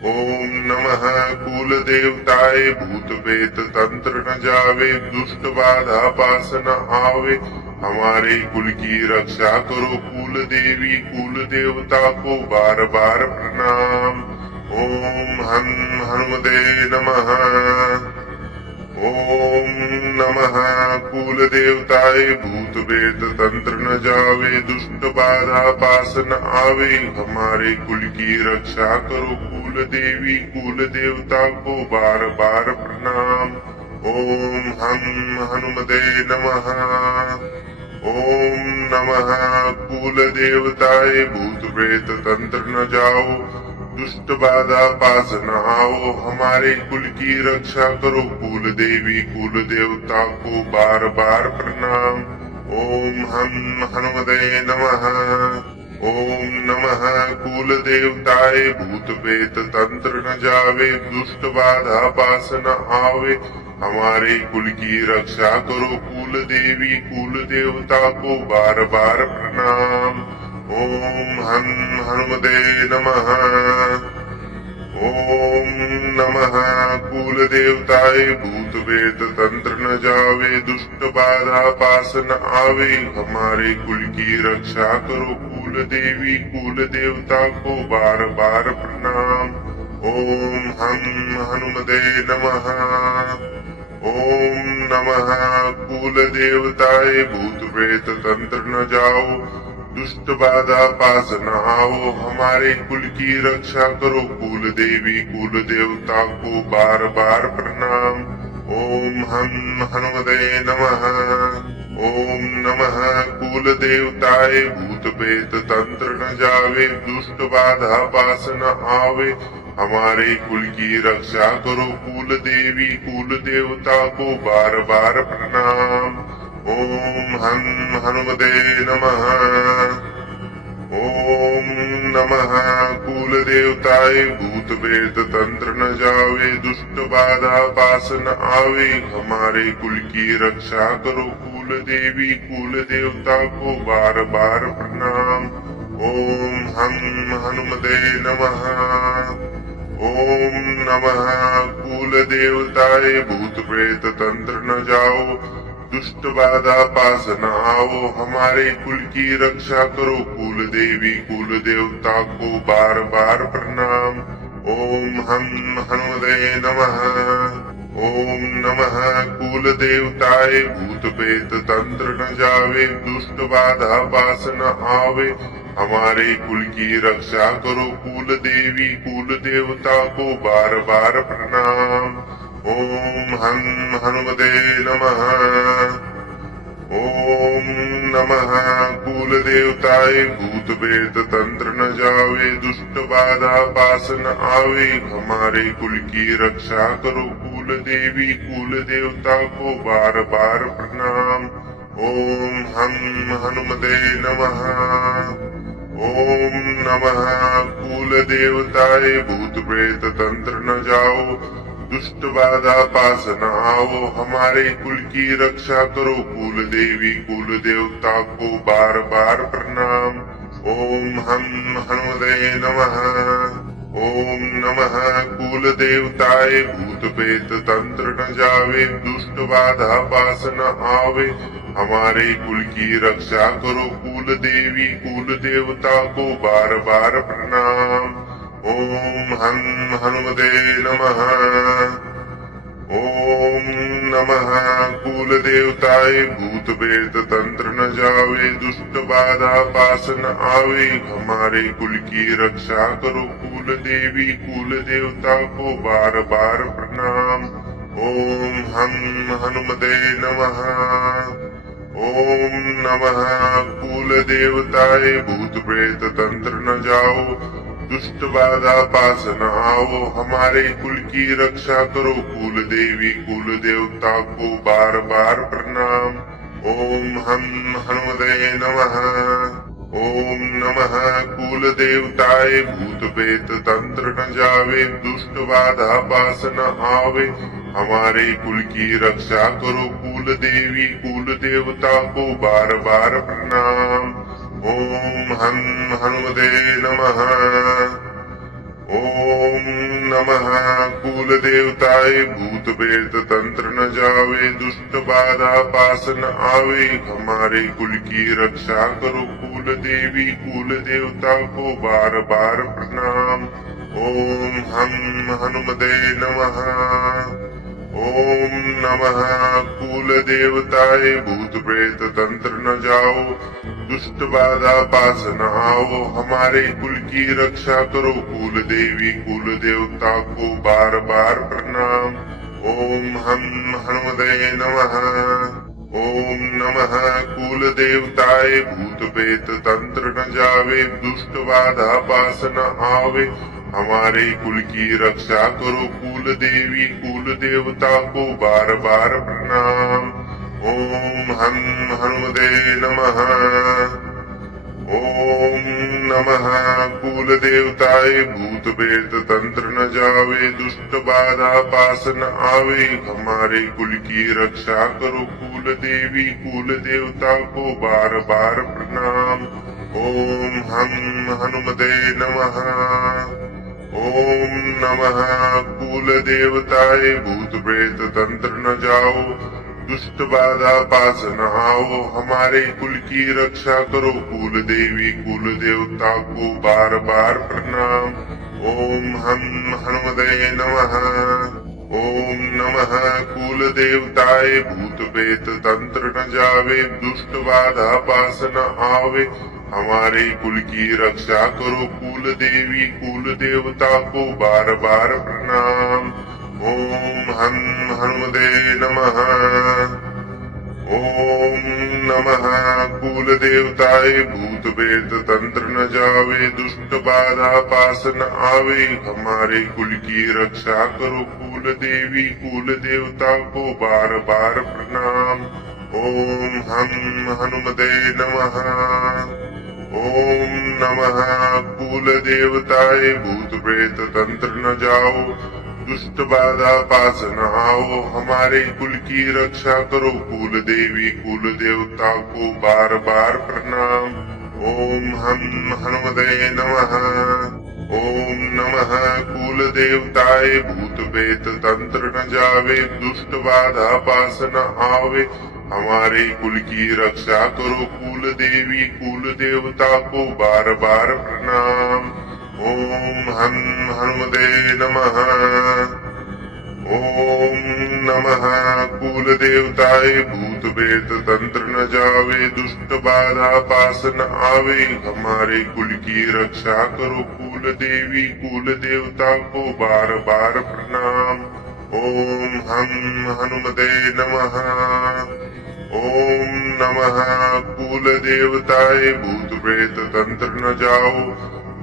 ओम नमः कुल देवताय भूत प्रेत तंत्र न जावे दुष्ट बाधा पास न आवे हमारे कुल की रक्षा करो कुल देवी कुल देवता को बार बार प्रणाम। ओम हनुमते नमः। ओम नमः कुल देवताय भूत प्रेत तंत्र न जावे दुष्ट बाधा पास न आवे हमारे कुल की रक्षा करो कुल देवी कुल देवता को बार बार प्रणाम। ओम हनुमते नमः। ओम नमः कुल देवताय भूत प्रेत तंत्र न जाओ दुष्ट बाधा पास न आओ हमारे कुल की रक्षा करो कुल देवी कुल देवता को बार बार प्रणाम। ओम हनुमते नमः। ओम नमः कुल देवताय भूत प्रेत तंत्र न जावे दुष्ट बाधा पास न आवे हमारे कुल की रक्षा करो कुल देवी कुल देवता को बार बार प्रणाम। ओम हनुमते नमः। ओम नमः कुल देवताय भूत प्रेत तंत्र न जावे दुष्ट बाधा पास न आवे हमारे कुल की रक्षा करो कुल देवी कुल देवता को बार बार प्रणाम। ओम हनुमते नमः। ओम नमः कुल देवताय भूत प्रेत तंत्र न जाओ दुष्ट बाधा पास न आओ हमारे कुल की रक्षा करो कुल देवी कुल देवता को बार बार प्रणाम। ओम हनुमते नमः। ओम नमः कुल देवताय भूत प्रेत तंत्र न जावे दुष्ट बाधा पास न आवे हमारे कुल की रक्षा करो कुल देवी कुल देवता को बार बार प्रणाम। ओम हनुमते नमः। ओम नमः कुल देवताय भूत प्रेत तंत्र न जावे दुष्ट बाधा पास न आवे हमारे कुल की रक्षा करो कुल देवी कुल देवता को बार बार प्रणाम। ओम हनुमते नमः। ओम नमः कुल देवताय भूत प्रेत तंत्र न जाओ दुष्ट बाधा पास न आओ हमारे कुल की रक्षा करो कुल देवी कुल देवता को बार बार प्रणाम। ओम हनुमते नमः। ओम नमः कुल देवताय भूत प्रेत तंत्र न जावे दुष्ट बाधा पास न आवे हमारे कुल की रक्षा करो कुल देवी कुल देवता को बार बार प्रणाम। ओम हनुमते नमः। ओम नमः कुल देवताय भूत प्रेत तंत्र न जावे दुष्ट बाधा पास न आवे हमारे कुल की रक्षा करो कुल देवी कुल देवता को बार बार प्रणाम। ओम हनुमते नमः। ओम नमः कुल देवताय भूत प्रेत तंत्र न जाओ दुष्ट बाधा पास न आओ हमारे कुल की रक्षा करो कुल देवी कुल देवता को बार बार प्रणाम। ओम हनुमते नमः। ओम नमः कुल देवताय भूत प्रेत तंत्र न जावे दुष्ट बाधा पास न आवे हमारे कुल की रक्षा करो कुल देवी कुल देवता को बार बार प्रणाम। ओम हनुमते नमः। ओम नमः कुल देवताय भूत प्रेत तंत्र न जावे दुष्ट बाधा पास न आवे हमारे कुल की रक्षा करो कुल देवी कुल देवता को बार बार प्रणाम। ओम हनुमते नमः। ओम नमः कुल देवताय भूत प्रेत तंत्र न जाओ दुष्ट बाधा पास न आओ हमारे कुल की रक्षा करो कुल देवी कुल देवता को बार बार प्रणाम। ओम हनुमते नमः। ओम नमः कुल देवताय भूत प्रेत तंत्र न जावे दुष्ट बाधा पास न आवे हमारे कुल की रक्षा करो कुल देवी कुल देवता को बार बार प्रणाम। ओम हनुमते नमः। ओम कुल देवताए भूत प्रेत तंत्र न जावे दुष्ट बाधा पास न आवे हमारे कुल की रक्षा करो कुल देवी कुल देवता को बार बार प्रणाम। ओम हम हनुमते नमः। ओम नमः कुल देवताए भूत प्रेत तंत्र न जाओ दुष्ट बाधा पास न आओ हमारे कुल की रक्षा करो कुल देवी कुल देवता को बार बार प्रणाम। ओम हम हनुमते नमः। ओम नमः कुल देवताए भूत प्रेत तंत्र न जावे दुष्ट बाधा पास न आवे हमारे कुल की रक्षा करो कुल देवी कुल देवता को बार बार प्रणाम। ओम हम हनुमते नमः। ओम नमः कुल देवताए भूत प्रेत तंत्र न जावे दुष्ट बाधा पास न आवे हमारे कुल की रक्षा करो कुल देवी कुल देवता को बार बार प्रणाम। ओम हम हनुमते नमः। ओम नमः कुल देवताए भूत प्रेत तंत्र न जाओ दुष्ट बाधा पास न आओ हमारे कुल की रक्षा करो कुल देवी कुल देवता को बार बार प्रणाम। ओम हम हनुमते नमः। ओम नमः कुल देवताए भूत प्रेत तंत्र न जावे दुष्ट बाधा पास न आवे हमारे कुल की रक्षा करो कुल देवी कुल देवता को बार बार प्रणाम। ओम हम हनुमते नमः। ओम नमः कुल देवताए भूत प्रेत तंत्र न जावे दुष्ट बाधा पास न आवे हमारे कुल की रक्षा करो कुल देवी कुल देवता को बार बार प्रणाम। ओम हम हनुमते नमः। ओम नमः कुल देवताए भूत प्रेत तंत्र न जाओ दुष्ट बाधा पास न आओ हमारे कुल की रक्षा करो कुल देवी कुल देवता को बार बार प्रणाम। ओम हम हनुमते नमः। ओम नमः कुल देवताए भूत प्रेत तंत्र न जावे दुष्ट बाधा पास न आवे हमारे कुल की रक्षा करो कुल देवी कुल देवता को बार बार प्रणाम। ओम हम हनुमते नमः। ओम नमः कुल देवताए भूत प्रेत तंत्र न जावे दुष्ट बाधा पास न आवे हमारे कुल की रक्षा करो कुल देवी कुल देवता को बार बार प्रणाम। ओम हम हनुमते नमः। ओम नमः कुल देवताए भूत प्रेत तंत्र न जाओ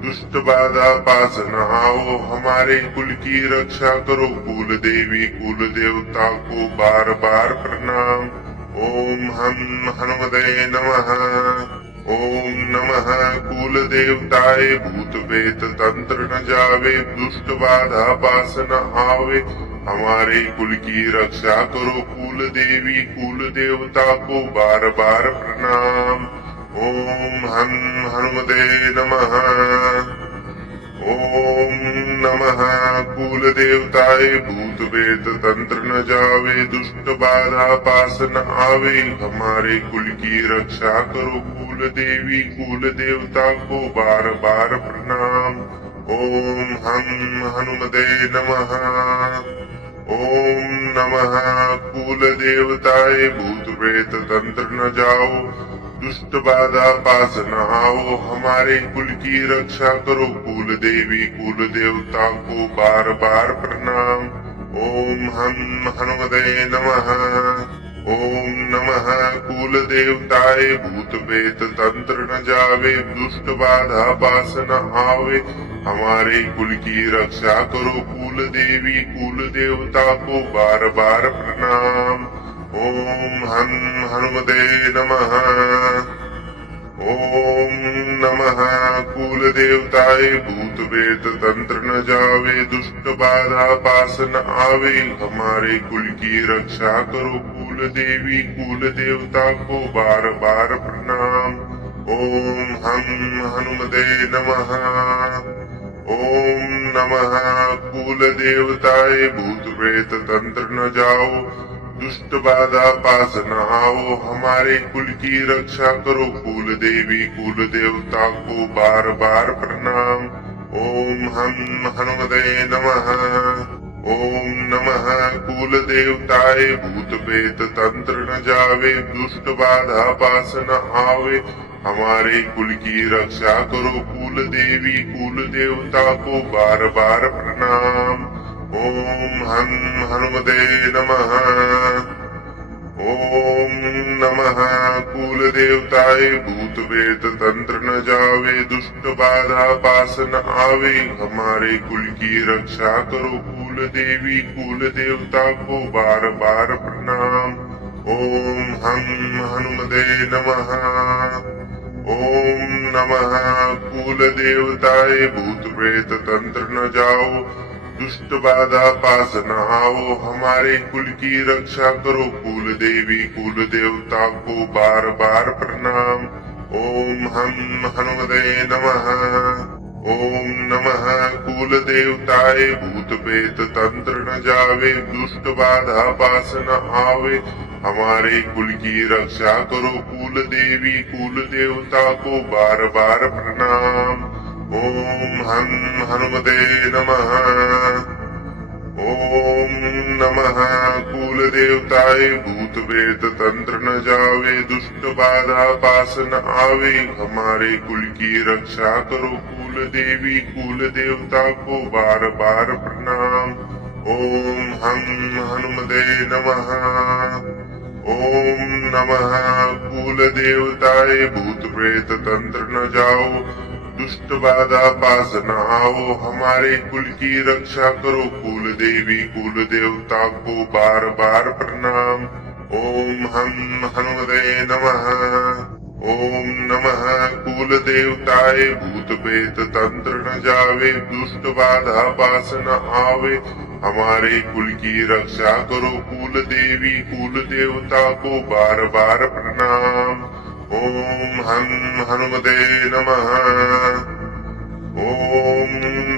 दुष्ट बाधा पास न आओ हमारे कुल की रक्षा करो कुल देवी कुल देवता को बार बार प्रणाम। ओम हम हनुमते नमः। ओम नमः कुल देवताए भूत प्रेत तंत्र न जावे दुष्ट बाधा पास न आवे हमारे कुल की रक्षा करो कुल देवी कुल देवता को बार बार प्रणाम। ओम हम हनुमते नमः। ओम नमः कुल देवताए भूत प्रेत तंत्र न जावे दुष्ट बाधा पास न आवे हमारे कुल की रक्षा करो कुल देवी कुल देवता को बार बार प्रणाम। ओम हम हनुमते नमः। ओम नमः कुल देवताए भूत प्रेत तंत्र न जाओ दुष्ट बाधा पास न आओ हमारे कुल की रक्षा करो कुल देवी कुल देवता को बार बार प्रणाम। ओम हम हनुमते नमः। ओम नमः कुल देवताए भूत प्रेत तंत्र न जावे दुष्ट बाधा पास न आवे हमारे कुल की रक्षा करो कुल देवी कुल देवता को बार बार प्रणाम। ओम हम हनुमते नमः। ओम नमः कुल देवताए भूत प्रेत तंत्र न जावे दुष्ट बाधा पास न आवे हमारे कुल की रक्षा करो कुल देवी कुल देवता को बार बार प्रणाम। ओम हम हनुमते नमः। ओम नमः कुल देवताए भूत प्रेत तंत्र न जाओ, दुष्ट बाधा पास न आओ, हमारे कुल की रक्षा करो कुल देवी कुल देवता को बार बार प्रणाम। ओम हम हनुमते नमः। ओम नमः कुल देवताए भूत प्रेत तंत्र न जावे, दुष्ट बाधा पास न आवे, हमारे कुल की रक्षा करो कुल देवी कुल देवता को बार बार प्रणाम। ओम हम हनुमते नमः। ओम नमः कुल देवताए भूत प्रेत तंत्र न जावे, दुष्ट बाधा पास न आवे, हमारे कुल की रक्षा करो कुल देवी कुल देवता को बार बार प्रणाम। ओम हम हनुमते नमः। ओम नमः कुल देवताए भूत प्रेत तंत्र न जाओ, दुष्ट बाधा पास न आओ, हमारे कुल की रक्षा करो कुल देवी कुल देवता को बार बार प्रणाम। ओम हम हनुमते नमः। ओम नमः कुल देवताए भूत प्रेत तंत्र न जावे, दुष्ट बाधा पास न आवे, हमारे कुल की रक्षा करो कुल देवी कुल देवता को बार बार प्रणाम। ओम हम हनुमते नमः। ओम नमः कुल देवताए भूत प्रेत तंत्र न जावे, दुष्ट बाधा पास न आवे, हमारे कुल की रक्षा करो कुल देवी कुल देवता को बार बार प्रणाम। ओम हम हनुमते नमः। ओम नमः कुल देवताए भूत प्रेत तंत्र न जाओ, दुष्ट बाधा पास न आओ, हमारे कुल की रक्षा करो कुल देवी कुल देवता को बार बार प्रणाम। ओम हम हनुमते नमः। ओम नमः कुल देवताए भूत प्रेत तंत्र न जावे, दुष्ट बाधा पास न आवे, हमारे कुल की रक्षा करो कुल देवी कुल देवता को बार बार प्रणाम। ओम हम हनुमते नमः। ओम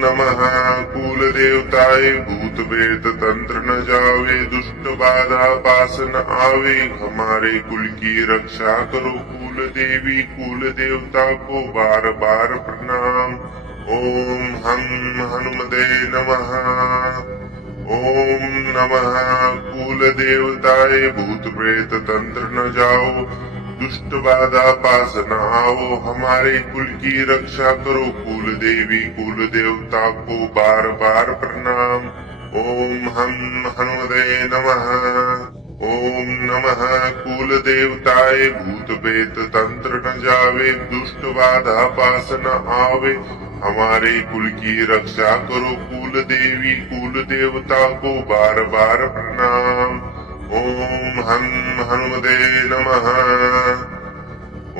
नमः कुल देवताए भूत प्रेत तंत्र न जावे, दुष्ट बाधा पास न आवे, हमारे कुल की रक्षा करो कुल देवी कुल देवता को बार बार प्रणाम। ओम हम हनुमते नमः। ओम नमः कुल देवताए भूत प्रेत तंत्र न जाओ, दुष्ट बाधा पास न आओ, हमारे कुल की रक्षा करो कुल देवी कुल देवता को बार बार प्रणाम। ओम हम हनुमते नमः। ओम नमः कुल देवताए भूत प्रेत तंत्र न जावे, दुष्ट बाधा पास न आवे, हमारे कुल की रक्षा करो कुल देवी कुल देवता को बार बार प्रणाम। ओम हम हनुमते नमः।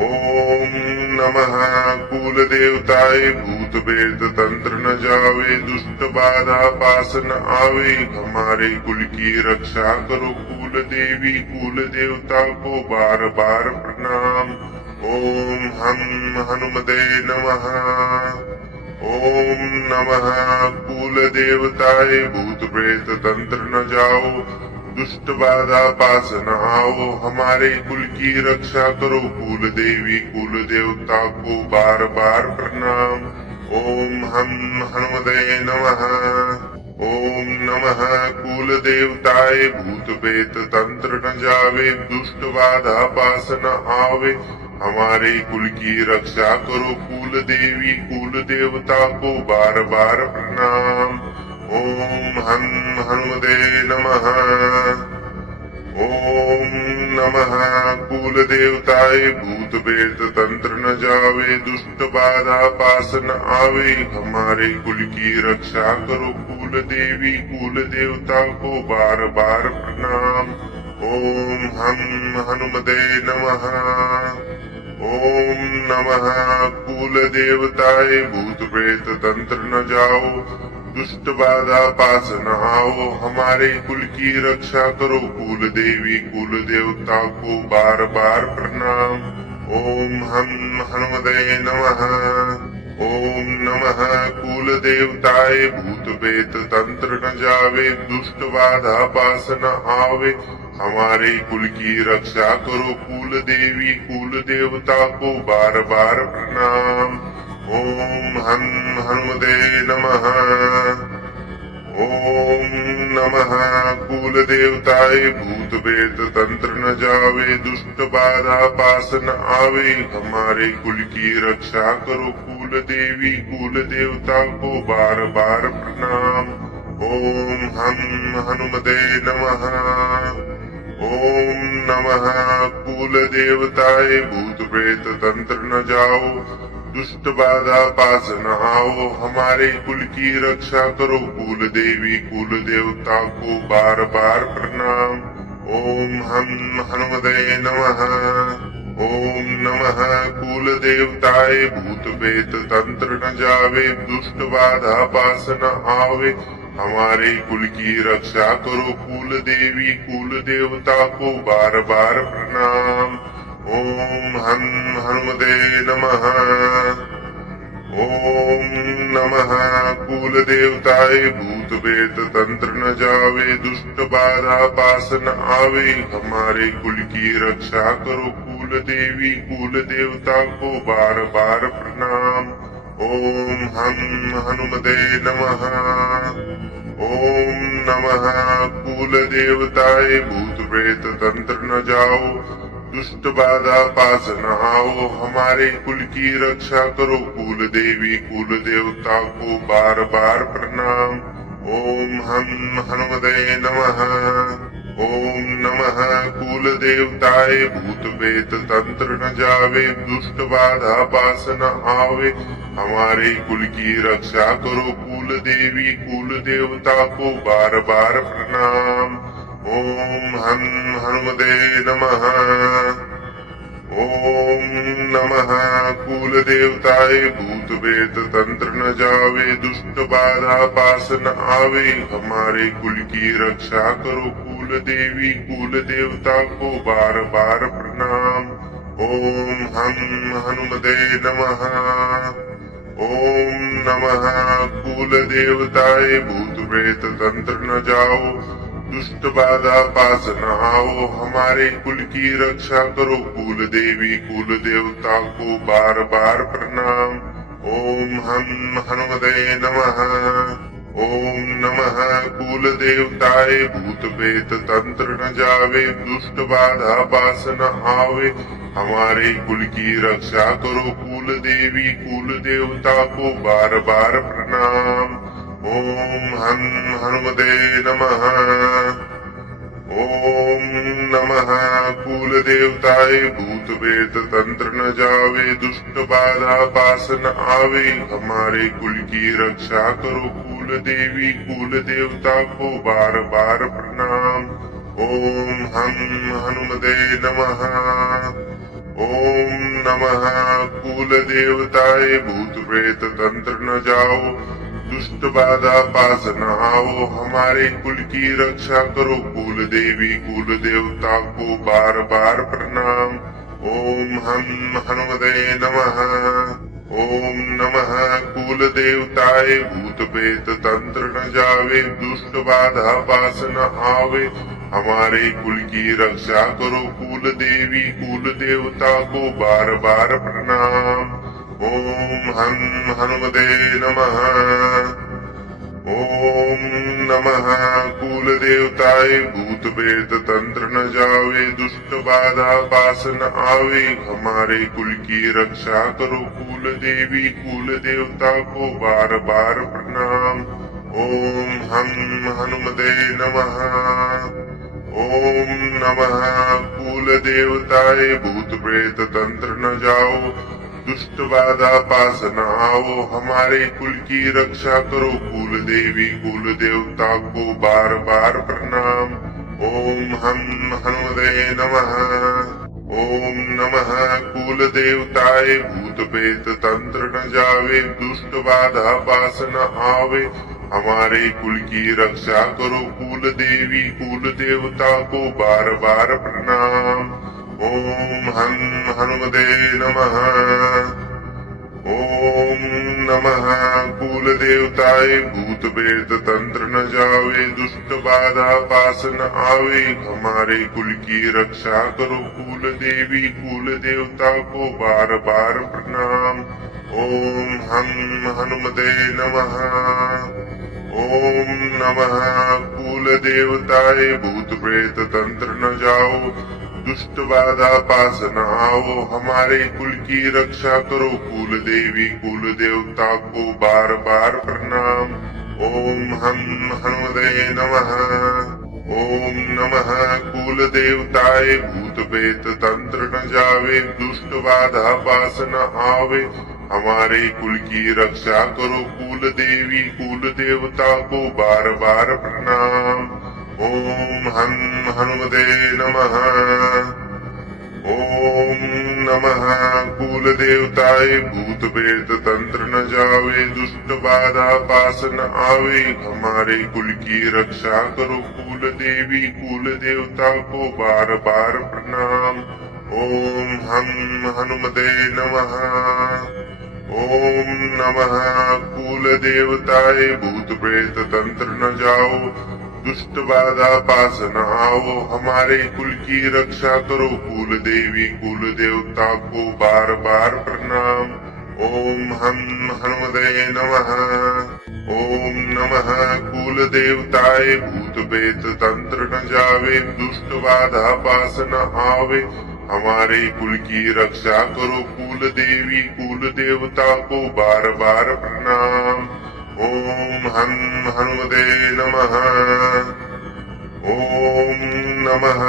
ओम नमः कुल देवताए भूत प्रेत तंत्र न जावे, दुष्ट बाधा पास न आवे, हमारे कुल की रक्षा करो कुल देवी कुल देवता को बार बार प्रणाम। ओम हम हनुमते नमः। ओम नमः कुल देवताए भूत प्रेत तंत्र न जाओ, दुष्ट बाधा पास न आओ, हमारे कुल की रक्षा करो कुल देवी कुल देवता को बार बार प्रणाम। ओम हम हनुमते नमः। ओम नमः कुल देवताए भूत प्रेत तंत्र न जावे, दुष्ट बाधा पास न आवे, हमारे कुल की रक्षा करो कुल देवी कुल देवता को बार बार प्रणाम। ओम हम हनुमते नमः। ओम नमः कुल देवताए भूत प्रेत तंत्र न जावे, दुष्ट बाधा पास न आवे, हमारे कुल की रक्षा करो कुल देवी कुल देवता को बार बार प्रणाम। ओम हम हनुमते नमः। ओम नमः कुल देवताए भूत प्रेत तंत्र न जाओ, दुष्ट बाधा पास न आओ, हमारे कुल की रक्षा करो कुल देवी कुल देवता को बार बार प्रणाम। ओम हम हनुमते नमः। ओम नमः कुल देवताय भूत प्रेत तंत्र न जावे दुष्ट बाधा पास न आवे हमारे कुल की रक्षा करो कुल देवी कुल देवता को बार बार प्रणाम। ओम हं हनुमते नमः। ओम नमः कुल देवताय भूत प्रेत तंत्र न जावे दुष्ट बाधा पास न आवे हमारे कुल की रक्षा करो कुल देवी कुल देवता को बार बार प्रणाम। ओम हं हनुमते नमः। ओम नमः कुल देवताय भूत प्रेत तंत्र न जाओ दुष्ट बाधा पास न आओ हमारे कुल की रक्षा करो कुल देवी कुल देवता को बार बार प्रणाम। ओम हं हनुमते नमः। ओम नमः कुल देवताय भूत प्रेत तंत्र न जावे दुष्ट बाधा पास न आवे हमारे कुल की रक्षा करो कुल देवी कुल देवता को बार बार प्रणाम। ओम हं हनुमते नमः। ओम नमः कुल देवताय भूत प्रेत तंत्र न जावे दुष्ट बाधा पास न आवे हमारे कुल की रक्षा करो कुल देवी कुल देवता को बार बार प्रणाम। ओम हं हनुमते नमः। ओम नमः कुल देवताय भूत प्रेत तंत्र न जाओ दुष्ट बाधा पास न आओ हमारे कुल की रक्षा करो कुल देवी कुल देवता को बार बार प्रणाम। ओम हं हनुमते नमः। ओम नमः कुल देवताय भूत प्रेत तंत्र न जावे दुष्ट बाधा पास न आवे हमारे कुल की रक्षा करो कुल देवी कुल देवता को बार बार प्रणाम। ओम हं हनुमते नमः। ओम नमः कुल देवताय भूत प्रेत तंत्र न जावे दुष्ट बाधा पास न आवे हमारे कुल की रक्षा करो कुल देवी कुल देवता को बार बार प्रणाम। ओम हं हनुमते नमः। ओम नमः कुल देवताय भूत प्रेत तंत्र न जाओ दुष्ट बाधा पास न आओ हमारे कुल की रक्षा करो कुल देवी कुल देवता को बार बार प्रणाम। ओम हं हनुमते नमः। ओम नमः कुल देवताय भूत प्रेत तंत्र न जावे दुष्ट बाधा पास न आवे हमारे कुल की रक्षा करो कुल देवी कुल देवता को बार बार प्रणाम। ओम हं हनुमते नमः। ओम नमः कुल देवताय भूत प्रेत तंत्र न जावे दुष्ट बाधा पास न आवे हमारे कुल की रक्षा करो कुल देवी कुल देवता को बार बार प्रणाम। ओम हं हनुमते नमः। ओम नमः कुल देवताय भूत प्रेत तंत्र न जाओ दुष्ट बाधा पास न आओ हमारे कुल की रक्षा करो कुल देवी कुल देवता को बार बार प्रणाम। ओम हं हनुमते नमः। ओम नमः कुल देवताय भूत प्रेत तंत्र न जावे दुष्ट बाधा पास न आवे हमारे कुल की रक्षा करो कुल देवी कुल देवता को बार बार प्रणाम। ओम हं हनुमते नमः। ओम नमः कुल देवताय भूत प्रेत तंत्र न जावे दुष्ट बाधा पास न आवे हमारे कुल की रक्षा करो कुल देवी कुल देवता को बार बार प्रणाम। ओम हं हनुमते नमः। ओम नमः कुल देवताय भूत प्रेत तंत्र न जाओ दुष्ट बाधा पास न आओ हमारे कुल की रक्षा करो कुल देवी कुल देवता को बार बार प्रणाम। ओम हं हनुमते नमः। ओम नमः कुल देवताय भूत प्रेत तंत्र न जावे दुष्ट बाधा पास न आवे हमारे कुल की रक्षा करो कुल देवी कुल देवता को बार बार प्रणाम। ओम हं हनुमते नमः। ओम नमः कुल देवताय भूत प्रेत तंत्र न जावे दुष्ट बाधा पास न आवे हमारे कुल की रक्षा करो कुल देवी कुल देवता को बार बार प्रणाम। ओम हम हनुमते नमः। ओम नमः कुल देवताय भूत प्रेत तंत्र न जाओ दुष्ट बाधा पास न आओ हमारे कुल की रक्षा करो कुल देवी कुल देवता को बार बार प्रणाम। ओम हम हनुमते नमः। ओम नमः कुल देवताय भूत प्रेत तंत्र न जावे दुष्ट बाधा पास न आवे हमारे कुल की रक्षा करो कुल देवी कुल देवता को बार बार प्रणाम। ओम हम हनुमते नमः। ओम नमः कुल देवताय भूत प्रेत तंत्र न जावे दुष्ट बाधा पास न आवे हमारे कुल की रक्षा करो कुल देवी कुल देवता को बार बार प्रणाम। ओम हम हनुमते नमः। ओम नमः कुल देवताय भूत प्रेत तंत्र न जाओ दुष्ट बाधा पास न आओ हमारे कुल की रक्षा करो कुल देवी कुल देवता को बार बार प्रणाम। ओम हम हनुमते नमः। ओम नमः कुल देवताय भूत प्रेत तंत्र न जावे दुष्ट बाधा पास न आवे हमारे कुल की रक्षा करो कुल देवी कुल देवता को बार बार प्रणाम। ओम हम हनुमते नमः। ओम नमः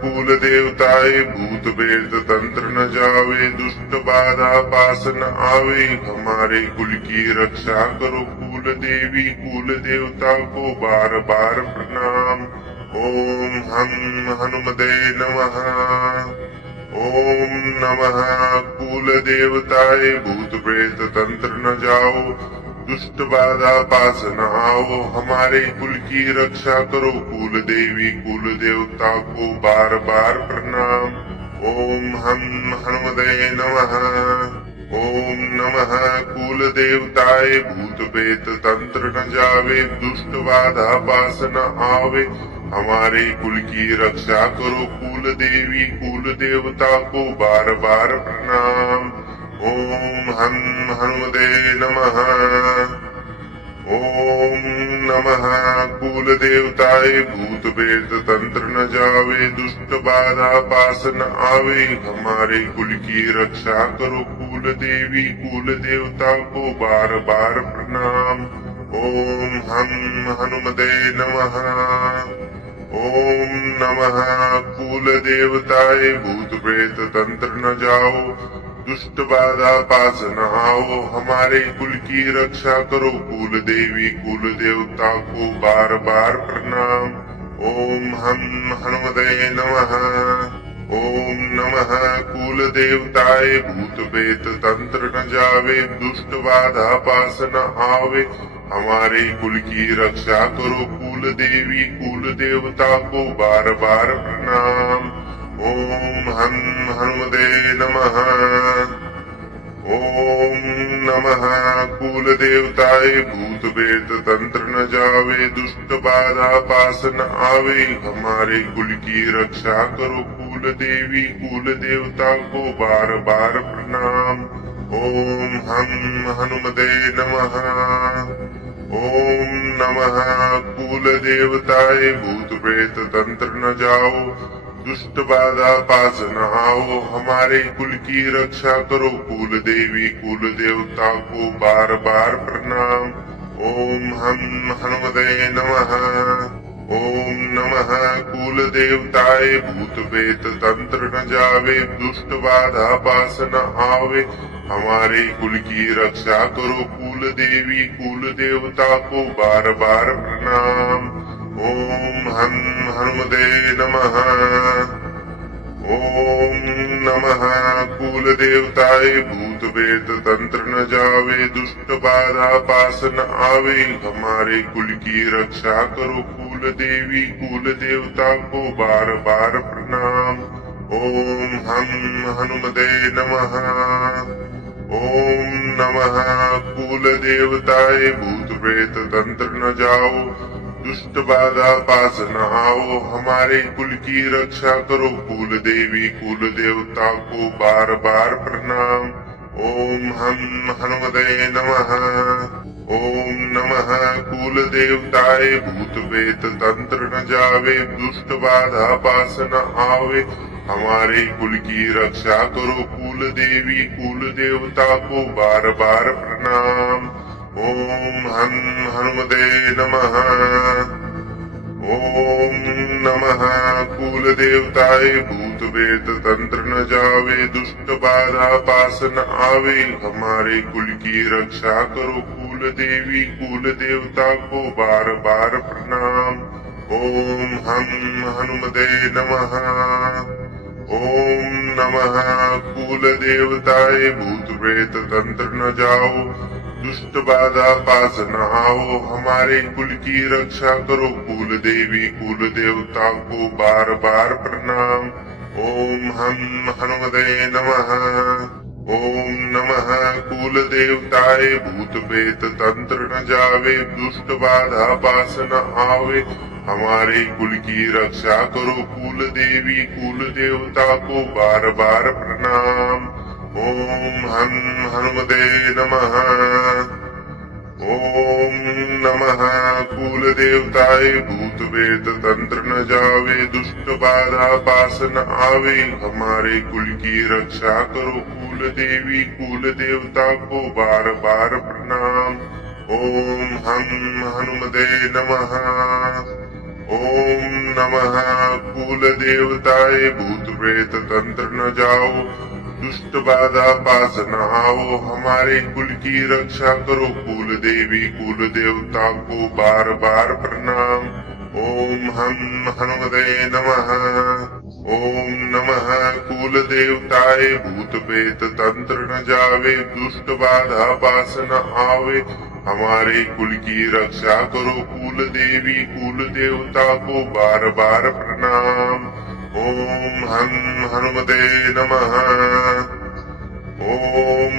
कुल देवताय भूत प्रेत तंत्र न जावे दुष्ट बाधा पास न आवे हमारे कुल की रक्षा करो कुल देवी कुल देवता को बार बार प्रणाम। ओम हम हनुमते नमः। ओम नमः कुल देवताय भूत प्रेत तंत्र न जाओ दुष्ट बाधा पास न आओ हमारे कुल की रक्षा करो कुल देवी कुल देवता को बार बार प्रणाम। ओम हम हनुमते नमः। ओम नमः कुल देवताय भूत प्रेत तंत्र न जावे दुष्ट बाधा पास न आवे हमारे कुल की रक्षा करो कुल देवी कुल देवता को बार बार प्रणाम। ओम हम हनुमते नमः। ओम नमः कुल देवताय भूत प्रेत तंत्र न जावे दुष्ट बाधा पास न आवे हमारे कुल की रक्षा करो कुल देवी कुल देवता को बार बार प्रणाम। ओम हम हनुमते नमः। ओम नमः कुल देवताय भूत प्रेत तंत्र न जाओ दुष्ट बाधा पास न आओ हमारे कुल की रक्षा करो कुल देवी कुल देवता को बार बार प्रणाम। ओम हम हनुमते नमः। ओम नमः कुल देवताय भूत प्रेत तंत्र न जावे दुष्ट बाधा पास न आवे हमारे कुल की रक्षा करो कुल देवी कुल देवता को बार बार प्रणाम। ओम हम हनुमते नमः। ओम नमः कुल देवताय भूत प्रेत तंत्र न जावे दुष्ट बाधा पास न आवे हमारे कुल की रक्षा करो कुल देवी कुल देवता को बार बार प्रणाम। ओम हम हनुमते नमः। ओम नमः कुल देवताय भूत प्रेत तंत्र न जाओ दुष्ट बाधा पास न आओ हमारे कुल की रक्षा करो कुल देवी कुल देवता को बार बार प्रणाम। ओम हम हनुमते नमः। ओम नमः कुल देवताय भूत प्रेत तंत्र न जावे दुष्ट बाधा पास न आवे हमारे कुल की रक्षा करो कुल देवी कुल देवता को बार बार प्रणाम। ओम हम हनुमते नमः। ओम नमः कुल देवताय भूत प्रेत तंत्र न जावे दुष्ट बाधा पास न आवे हमारे कुल की रक्षा करो कुल देवी कुल देवता को बार बार प्रणाम। ओम हम हनुमते नमः। ओम नमः कुल देवताए भूत प्रेत तंत्र न जाओ, दुष्ट बाधा पास न आओ, हमारे कुल की रक्षा करो कुल देवी कुल देवता को बार बार प्रणाम। ओम हम हनुमते नमः। ओम नमः कुल देवताए भूत प्रेत तंत्र न जावे, दुष्ट बाधा पास न आवे, हमारे कुल की रक्षा करो कुल देवी कुल देवता को बार बार प्रणाम। ओम हम हनुमते नमः। ओम नमः कुल देवताए भूत प्रेत तंत्र न जावे, दुष्ट बाधा पास न आवे, हमारे कुल की रक्षा करो कुल देवी कुल देवता को बार बार प्रणाम। ओम हम हनुमते नमः। ओम नमः कुल देवताए भूत प्रेत तंत्र न जाओ, दुष्ट बाधा पास न आओ, हमारे कुल की रक्षा करो कुल देवी कुल देवता को बार बार प्रणाम। ओम हम हनुमते नमः। ओम नमः कुल देवताए भूत प्रेत तंत्र न जावे, दुष्ट बाधा पास न आवे, हमारे कुल की रक्षा करो कुल देवी कुल देवता को बार बार प्रणाम। ओम हम हनुमते नमः। ओम नमः कुल देवताए भूत प्रेत तंत्र न जावे, दुष्ट बाधा पास न आवे, हमारे कुल की रक्षा करो कुल देवी कुल देवता को बार बार प्रणाम। ओम हम हनुमते नमः। ओम नमः कुल देवताए भूत प्रेत तंत्र न जाओ, दुष्ट बाधा पास न आओ, हमारे कुल की रक्षा करो कुल देवी कुल देवता को बार बार प्रणाम। ओम हम हनुमते नमः। ओम नमः कुल देवताए भूत प्रेत तंत्र न जावे, दुष्ट बाधा पास न आवे, हमारे कुल की रक्षा करो कुल देवी कुल देवता को बार बार प्रणाम। ओम हम हनुमते नमः। ओम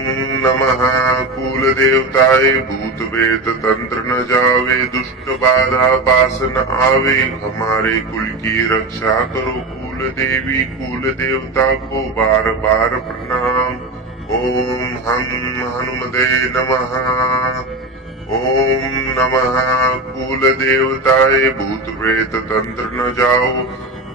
नमः कुल देवताए भूत प्रेत तंत्र न जावे, दुष्ट बाधा पास न आवे, हमारे कुल की रक्षा करो कुल देवी कुल देवता को बार बार प्रणाम। ओम हम हनुमते नमः। ओम नमः कुल देवताए भूत प्रेत तंत्र न जाओ,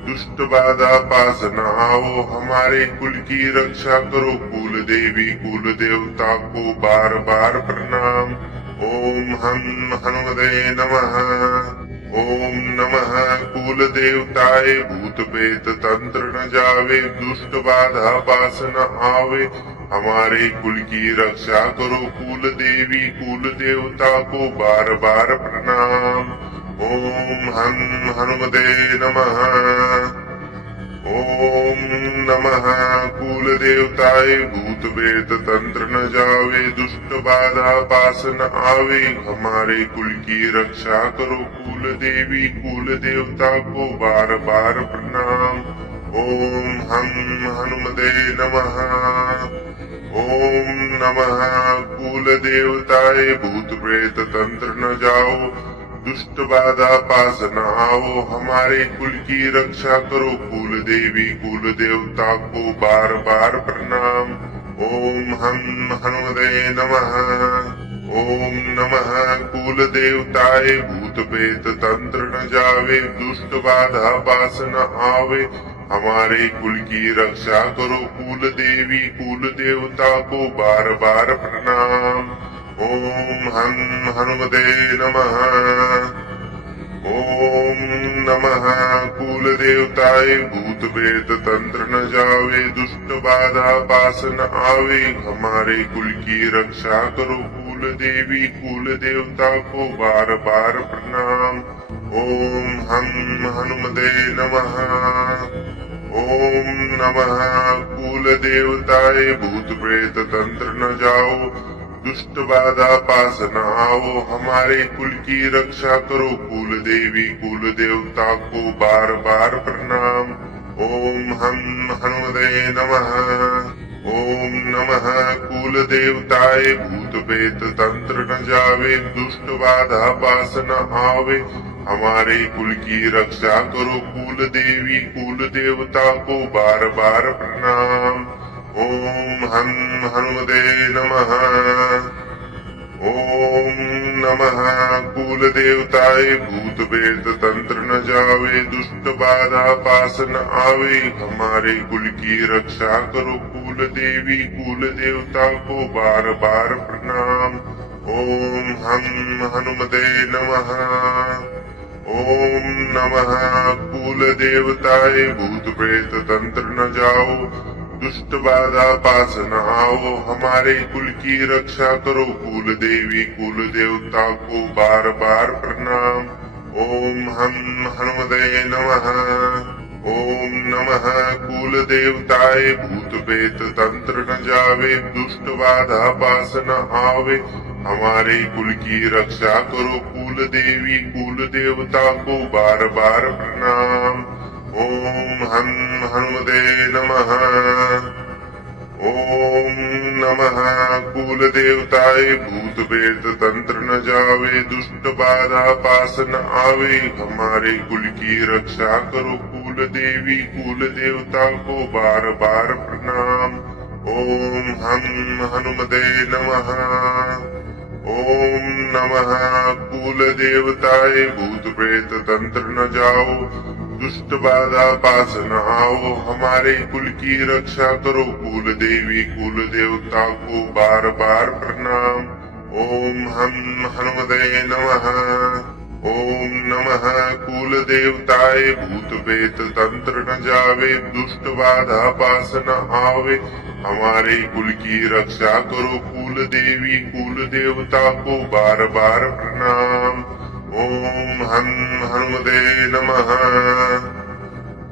दुष्ट बाधा पास न आओ, हमारे कुल की रक्षा करो कुल देवी कुल देवता को बार बार प्रणाम। ओम हम हनुमते नमः। ओम नमः कुल देवताए भूत प्रेत तंत्र न जावे, दुष्ट बाधा पास न आवे, हमारे कुल की रक्षा करो कुल देवी कुल देवता को बार बार प्रणाम। ओम हम हनुमते नमः। ओम नमः कुल देवताए भूत प्रेत तंत्र न जावे, दुष्ट बाधा पास न आवे, हमारे कुल की रक्षा करो कुल देवी कुल देवता को बार बार प्रणाम। ओम हम हनुमते नमः। ओम नमः कुल देवताए भूत प्रेत तंत्र न जाओ, दुष्ट बाधा पास न आओ, हमारे कुल की रक्षा करो कुल देवी कुल देवता को बार बार प्रणाम। ओम हम हनुमते नमः। ओम नमः कुल देवताए भूत प्रेत तंत्र न जावे, दुष्ट बाधा पास न आवे, हमारे कुल की रक्षा करो कुल देवी कुल देवता को बार बार प्रणाम। ओम हम हनुमते नमः। ओम नमः कुल देवताए भूत प्रेत तंत्र न जावे, दुष्ट बाधा पास न आवे, हमारे कुल की रक्षा करो कुल देवी कुल देवता को बार बार प्रणाम। ओम हम हनुमते नमः। ओम नमः कुल देवताए भूत प्रेत तंत्र न जाओ, दुष्ट बाधा पास न आओ, हमारे कुल की रक्षा करो कुल देवी कुल देवता को बार बार प्रणाम। ओम हम हनुमते नमः। ओम नमः कुल देवताय भूत प्रेत तंत्र न जावे दुष्ट बाधा पास न आवे हमारे कुल की रक्षा करो कुल देवी कुल देवता को बार बार प्रणाम। ओम हं हनुमते नमः। ओम नमः कुल देवताय भूत प्रेत तंत्र न जावे दुष्ट बाधा पास न आवे हमारे कुल की रक्षा करो कुल देवी कुल देवता को बार बार प्रणाम। ओम हं हनुमते नमः। ओम नमः कुल देवताय भूत प्रेत तंत्र न जाओ दुष्ट बाधा पास न आओ हमारे कुल की रक्षा करो कुल देवी कुल देवता को बार बार प्रणाम। ओम हं हनुमते नमः। ओम नमः कुल देवताय भूत प्रेत तंत्र न जावे दुष्ट बाधा पास न आवे हमारे कुल की रक्षा करो कुल देवी कुल देवता को बार बार प्रणाम। ओम हं हनुमते नमः। ओम नमः कुल देवताय भूत प्रेत तंत्र न जावे दुष्ट बाधा पास न आवे हमारे कुल की रक्षा करो कुल देवी कुल देवता को बार बार प्रणाम। ओम हं हनुमते नमः। ओम नमः कुल देवताय भूत प्रेत तंत्र न जाओ दुष्ट बाधा पास न आओ हमारे कुल की रक्षा करो कुल देवी कुल देवता को बार बार प्रणाम। ओम हं हनुमते नमः। ओम नमः कुल देवताय भूत प्रेत तंत्र न जावे दुष्ट बाधा पास न आवे हमारे कुल की रक्षा करो कुल देवी कुल देवता को बार बार प्रणाम। ओम हं हनुमते नमः।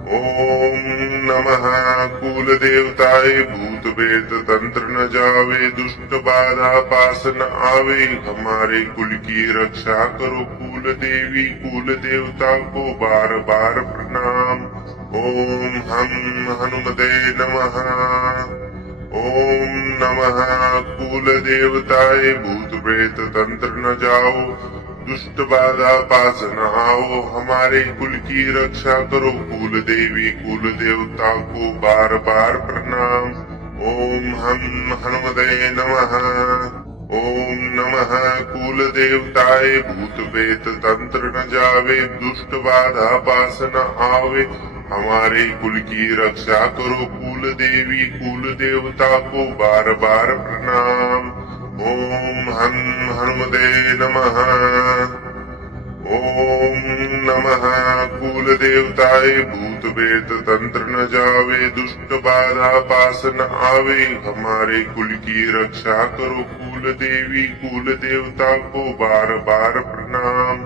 ओम नमः कुल देवताय भूत प्रेत तंत्र न जावे दुष्ट बाधा पास न आवे हमारे कुल की रक्षा करो कुल देवी कुल देवता को बार बार प्रणाम। ओम हं हनुमते नमः। ओम नमः कुल देवताय भूत प्रेत तंत्र न जाओ दुष्ट बाधा पास न आओ हमारे कुल की रक्षा करो कुल देवी कुल देवता को बार बार प्रणाम। ओम हं हनुमते नमः। ओम नमः कुल देवताय भूत प्रेत तंत्र न जावे दुष्ट बाधा पास न आवे हमारे कुल की रक्षा करो कुल देवी कुल देवता को बार बार प्रणाम। ओम हं हनुमते नमः। ओम नमः कुल देवताय भूत प्रेत तंत्र न जावे दुष्ट बाधा पास न आवे हमारे कुल की रक्षा करो कुल देवी कुल देवता को बार बार प्रणाम।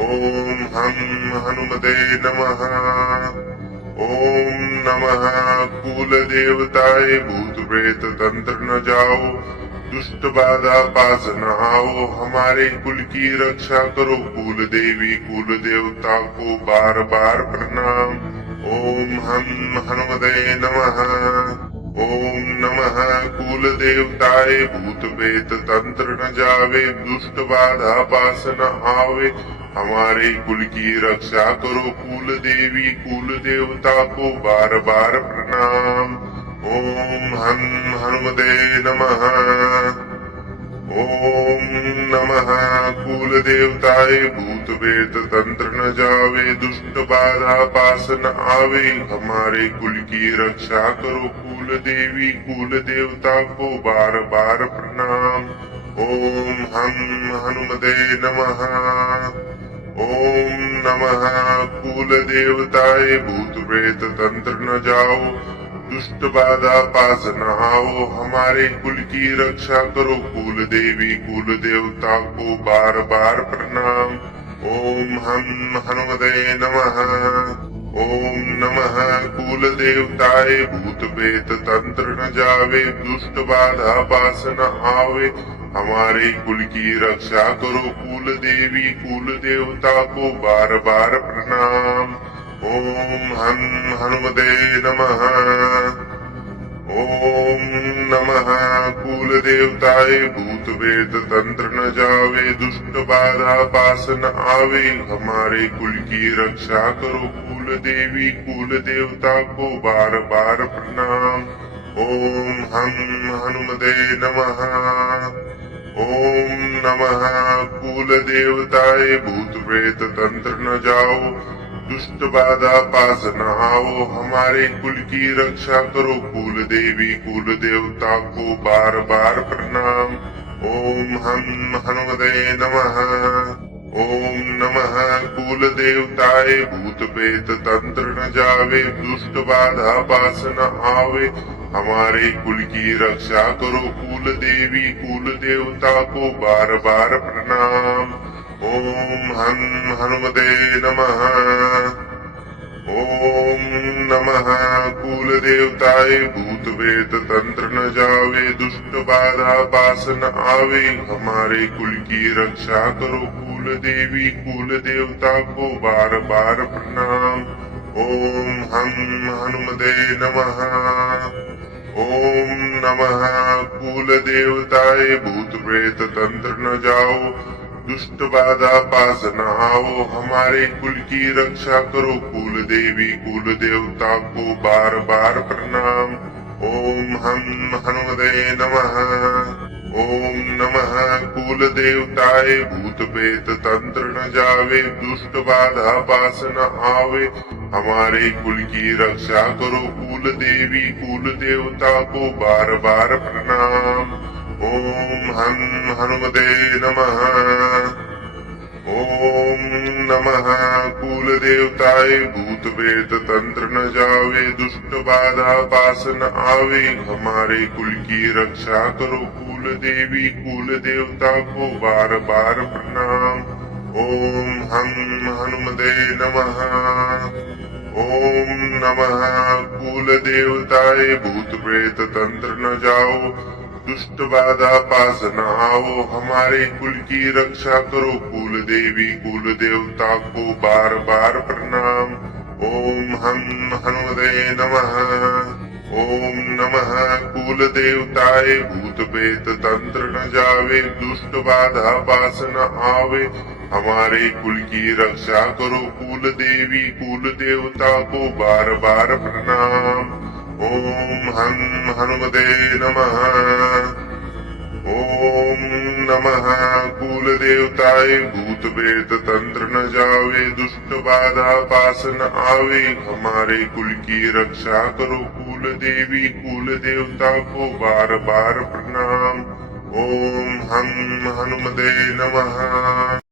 ओम हं हनुमते नमः। ओम नमः कुल देवताय भूत प्रेत तंत्र न जाओ दुष्ट बाधा पास न आओ हमारे कुल की रक्षा करो कुल देवी कुल देवता को बार बार प्रणाम। ओम हं हनुमते नमः। ओम नमः कुल देवताय भूत प्रेत तंत्र न जावे दुष्ट बाधा पास न आवे हमारे कुल की रक्षा करो कुल देवी कुल देवता को बार बार प्रणाम। ओम हं हनुमते नमः। ओम नमः कुल देवताय भूत प्रेत तंत्र न जावे दुष्ट बाधा पास न आवे हमारे कुल की रक्षा करो कुल देवी कुल देवता को बार बार प्रणाम। ओम हं हनुमते नमः। ओम नमः कुल देवताय भूत प्रेत तंत्र न जाओ दुष्ट बाधा पास न आओ हमारे कुल की रक्षा करो कुल देवी कुल देवता को बार बार प्रणाम। ओम हं हनुमते नमः। ओम नमः कुल देवताय भूत प्रेत तंत्र न जावे दुष्ट बाधा पास न आवे हमारे कुल की रक्षा करो कुल देवी कुल देवता को बार बार प्रणाम। ओम हं हनुमते नमः। ओम नमः कुल देवताय भूत वेद तंत्र न जावे दुष्ट बाधा पास न आवे हमारे कुल की रक्षा करो कुल देवी कुल देवता को बार बार प्रणाम। ओम हम हनुमते नमः। ओम नमः कुल देवताय भूत प्रेत तंत्र न जाओ दुष्ट बाधा पास न आओ हमारे कुल की रक्षा करो कुल देवी कुल देवता को बार बार प्रणाम। ओम हम हनुमते नमः। ओम नमः कुल देवताय भूत प्रेत तंत्र न जावे दुष्ट बाधा पास न आवे हमारे कुल की रक्षा करो कुल देवी कुल देवता को बार बार प्रणाम। ओम हम हनुमते नमः। ओम नमः कुल देवताय भूत वेद तंत्र न जावे दुष्ट बाधा पास न आवे हमारे कुल की रक्षा करो कुल देवी कुल देवता को बार बार प्रणाम। ओम हम हनुमते नमः। ओम नमः कुल देवताय भूत प्रेत तंत्र न जाओ दुष्ट बाधा पास न आओ हमारे कुल की रक्षा करो कुल देवी कुल देवता को बार बार प्रणाम। ओम हम हनुमते नमः। ओम नमः कुल देवताय भूत प्रेत तंत्र न जावे दुष्ट बाधा पास न आवे हमारे कुल की रक्षा करो कुल देवी कुल देवता को बार बार प्रणाम। ओम हम हनुमते नमः। ओम नमः कुल देवताय भूत प्रेत तंत्र न जावे दुष्ट बाधा पास न आवे हमारे कुल की रक्षा करो कुल देवी कुल देवता को बार बार प्रणाम। ओम हम हनुमते नमः। ओम नमः कुल देवताय भूत प्रेत तंत्र न जाओ दुष्ट बाधा पास न आओ हमारे कुल की रक्षा करो कुल देवी कुल देवता को बार बार प्रणाम। ओम हम हनुमते नमः। ओम नमः कुल देवताय भूत प्रेत तंत्र न जावे दुष्ट बाधा पास न आवे हमारे कुल की रक्षा करो कुल देवी कुल देवता को बार बार प्रणाम। ओम हम हनुमते नमः। ओम नमः कुल देवताय भूत प्रेत तंत्र न जावे दुष्ट बाधा पास न आवे हमारे कुल की रक्षा करो कुल देवी कुल देवता को बार बार प्रणाम। ओम हम हनुमते नमः।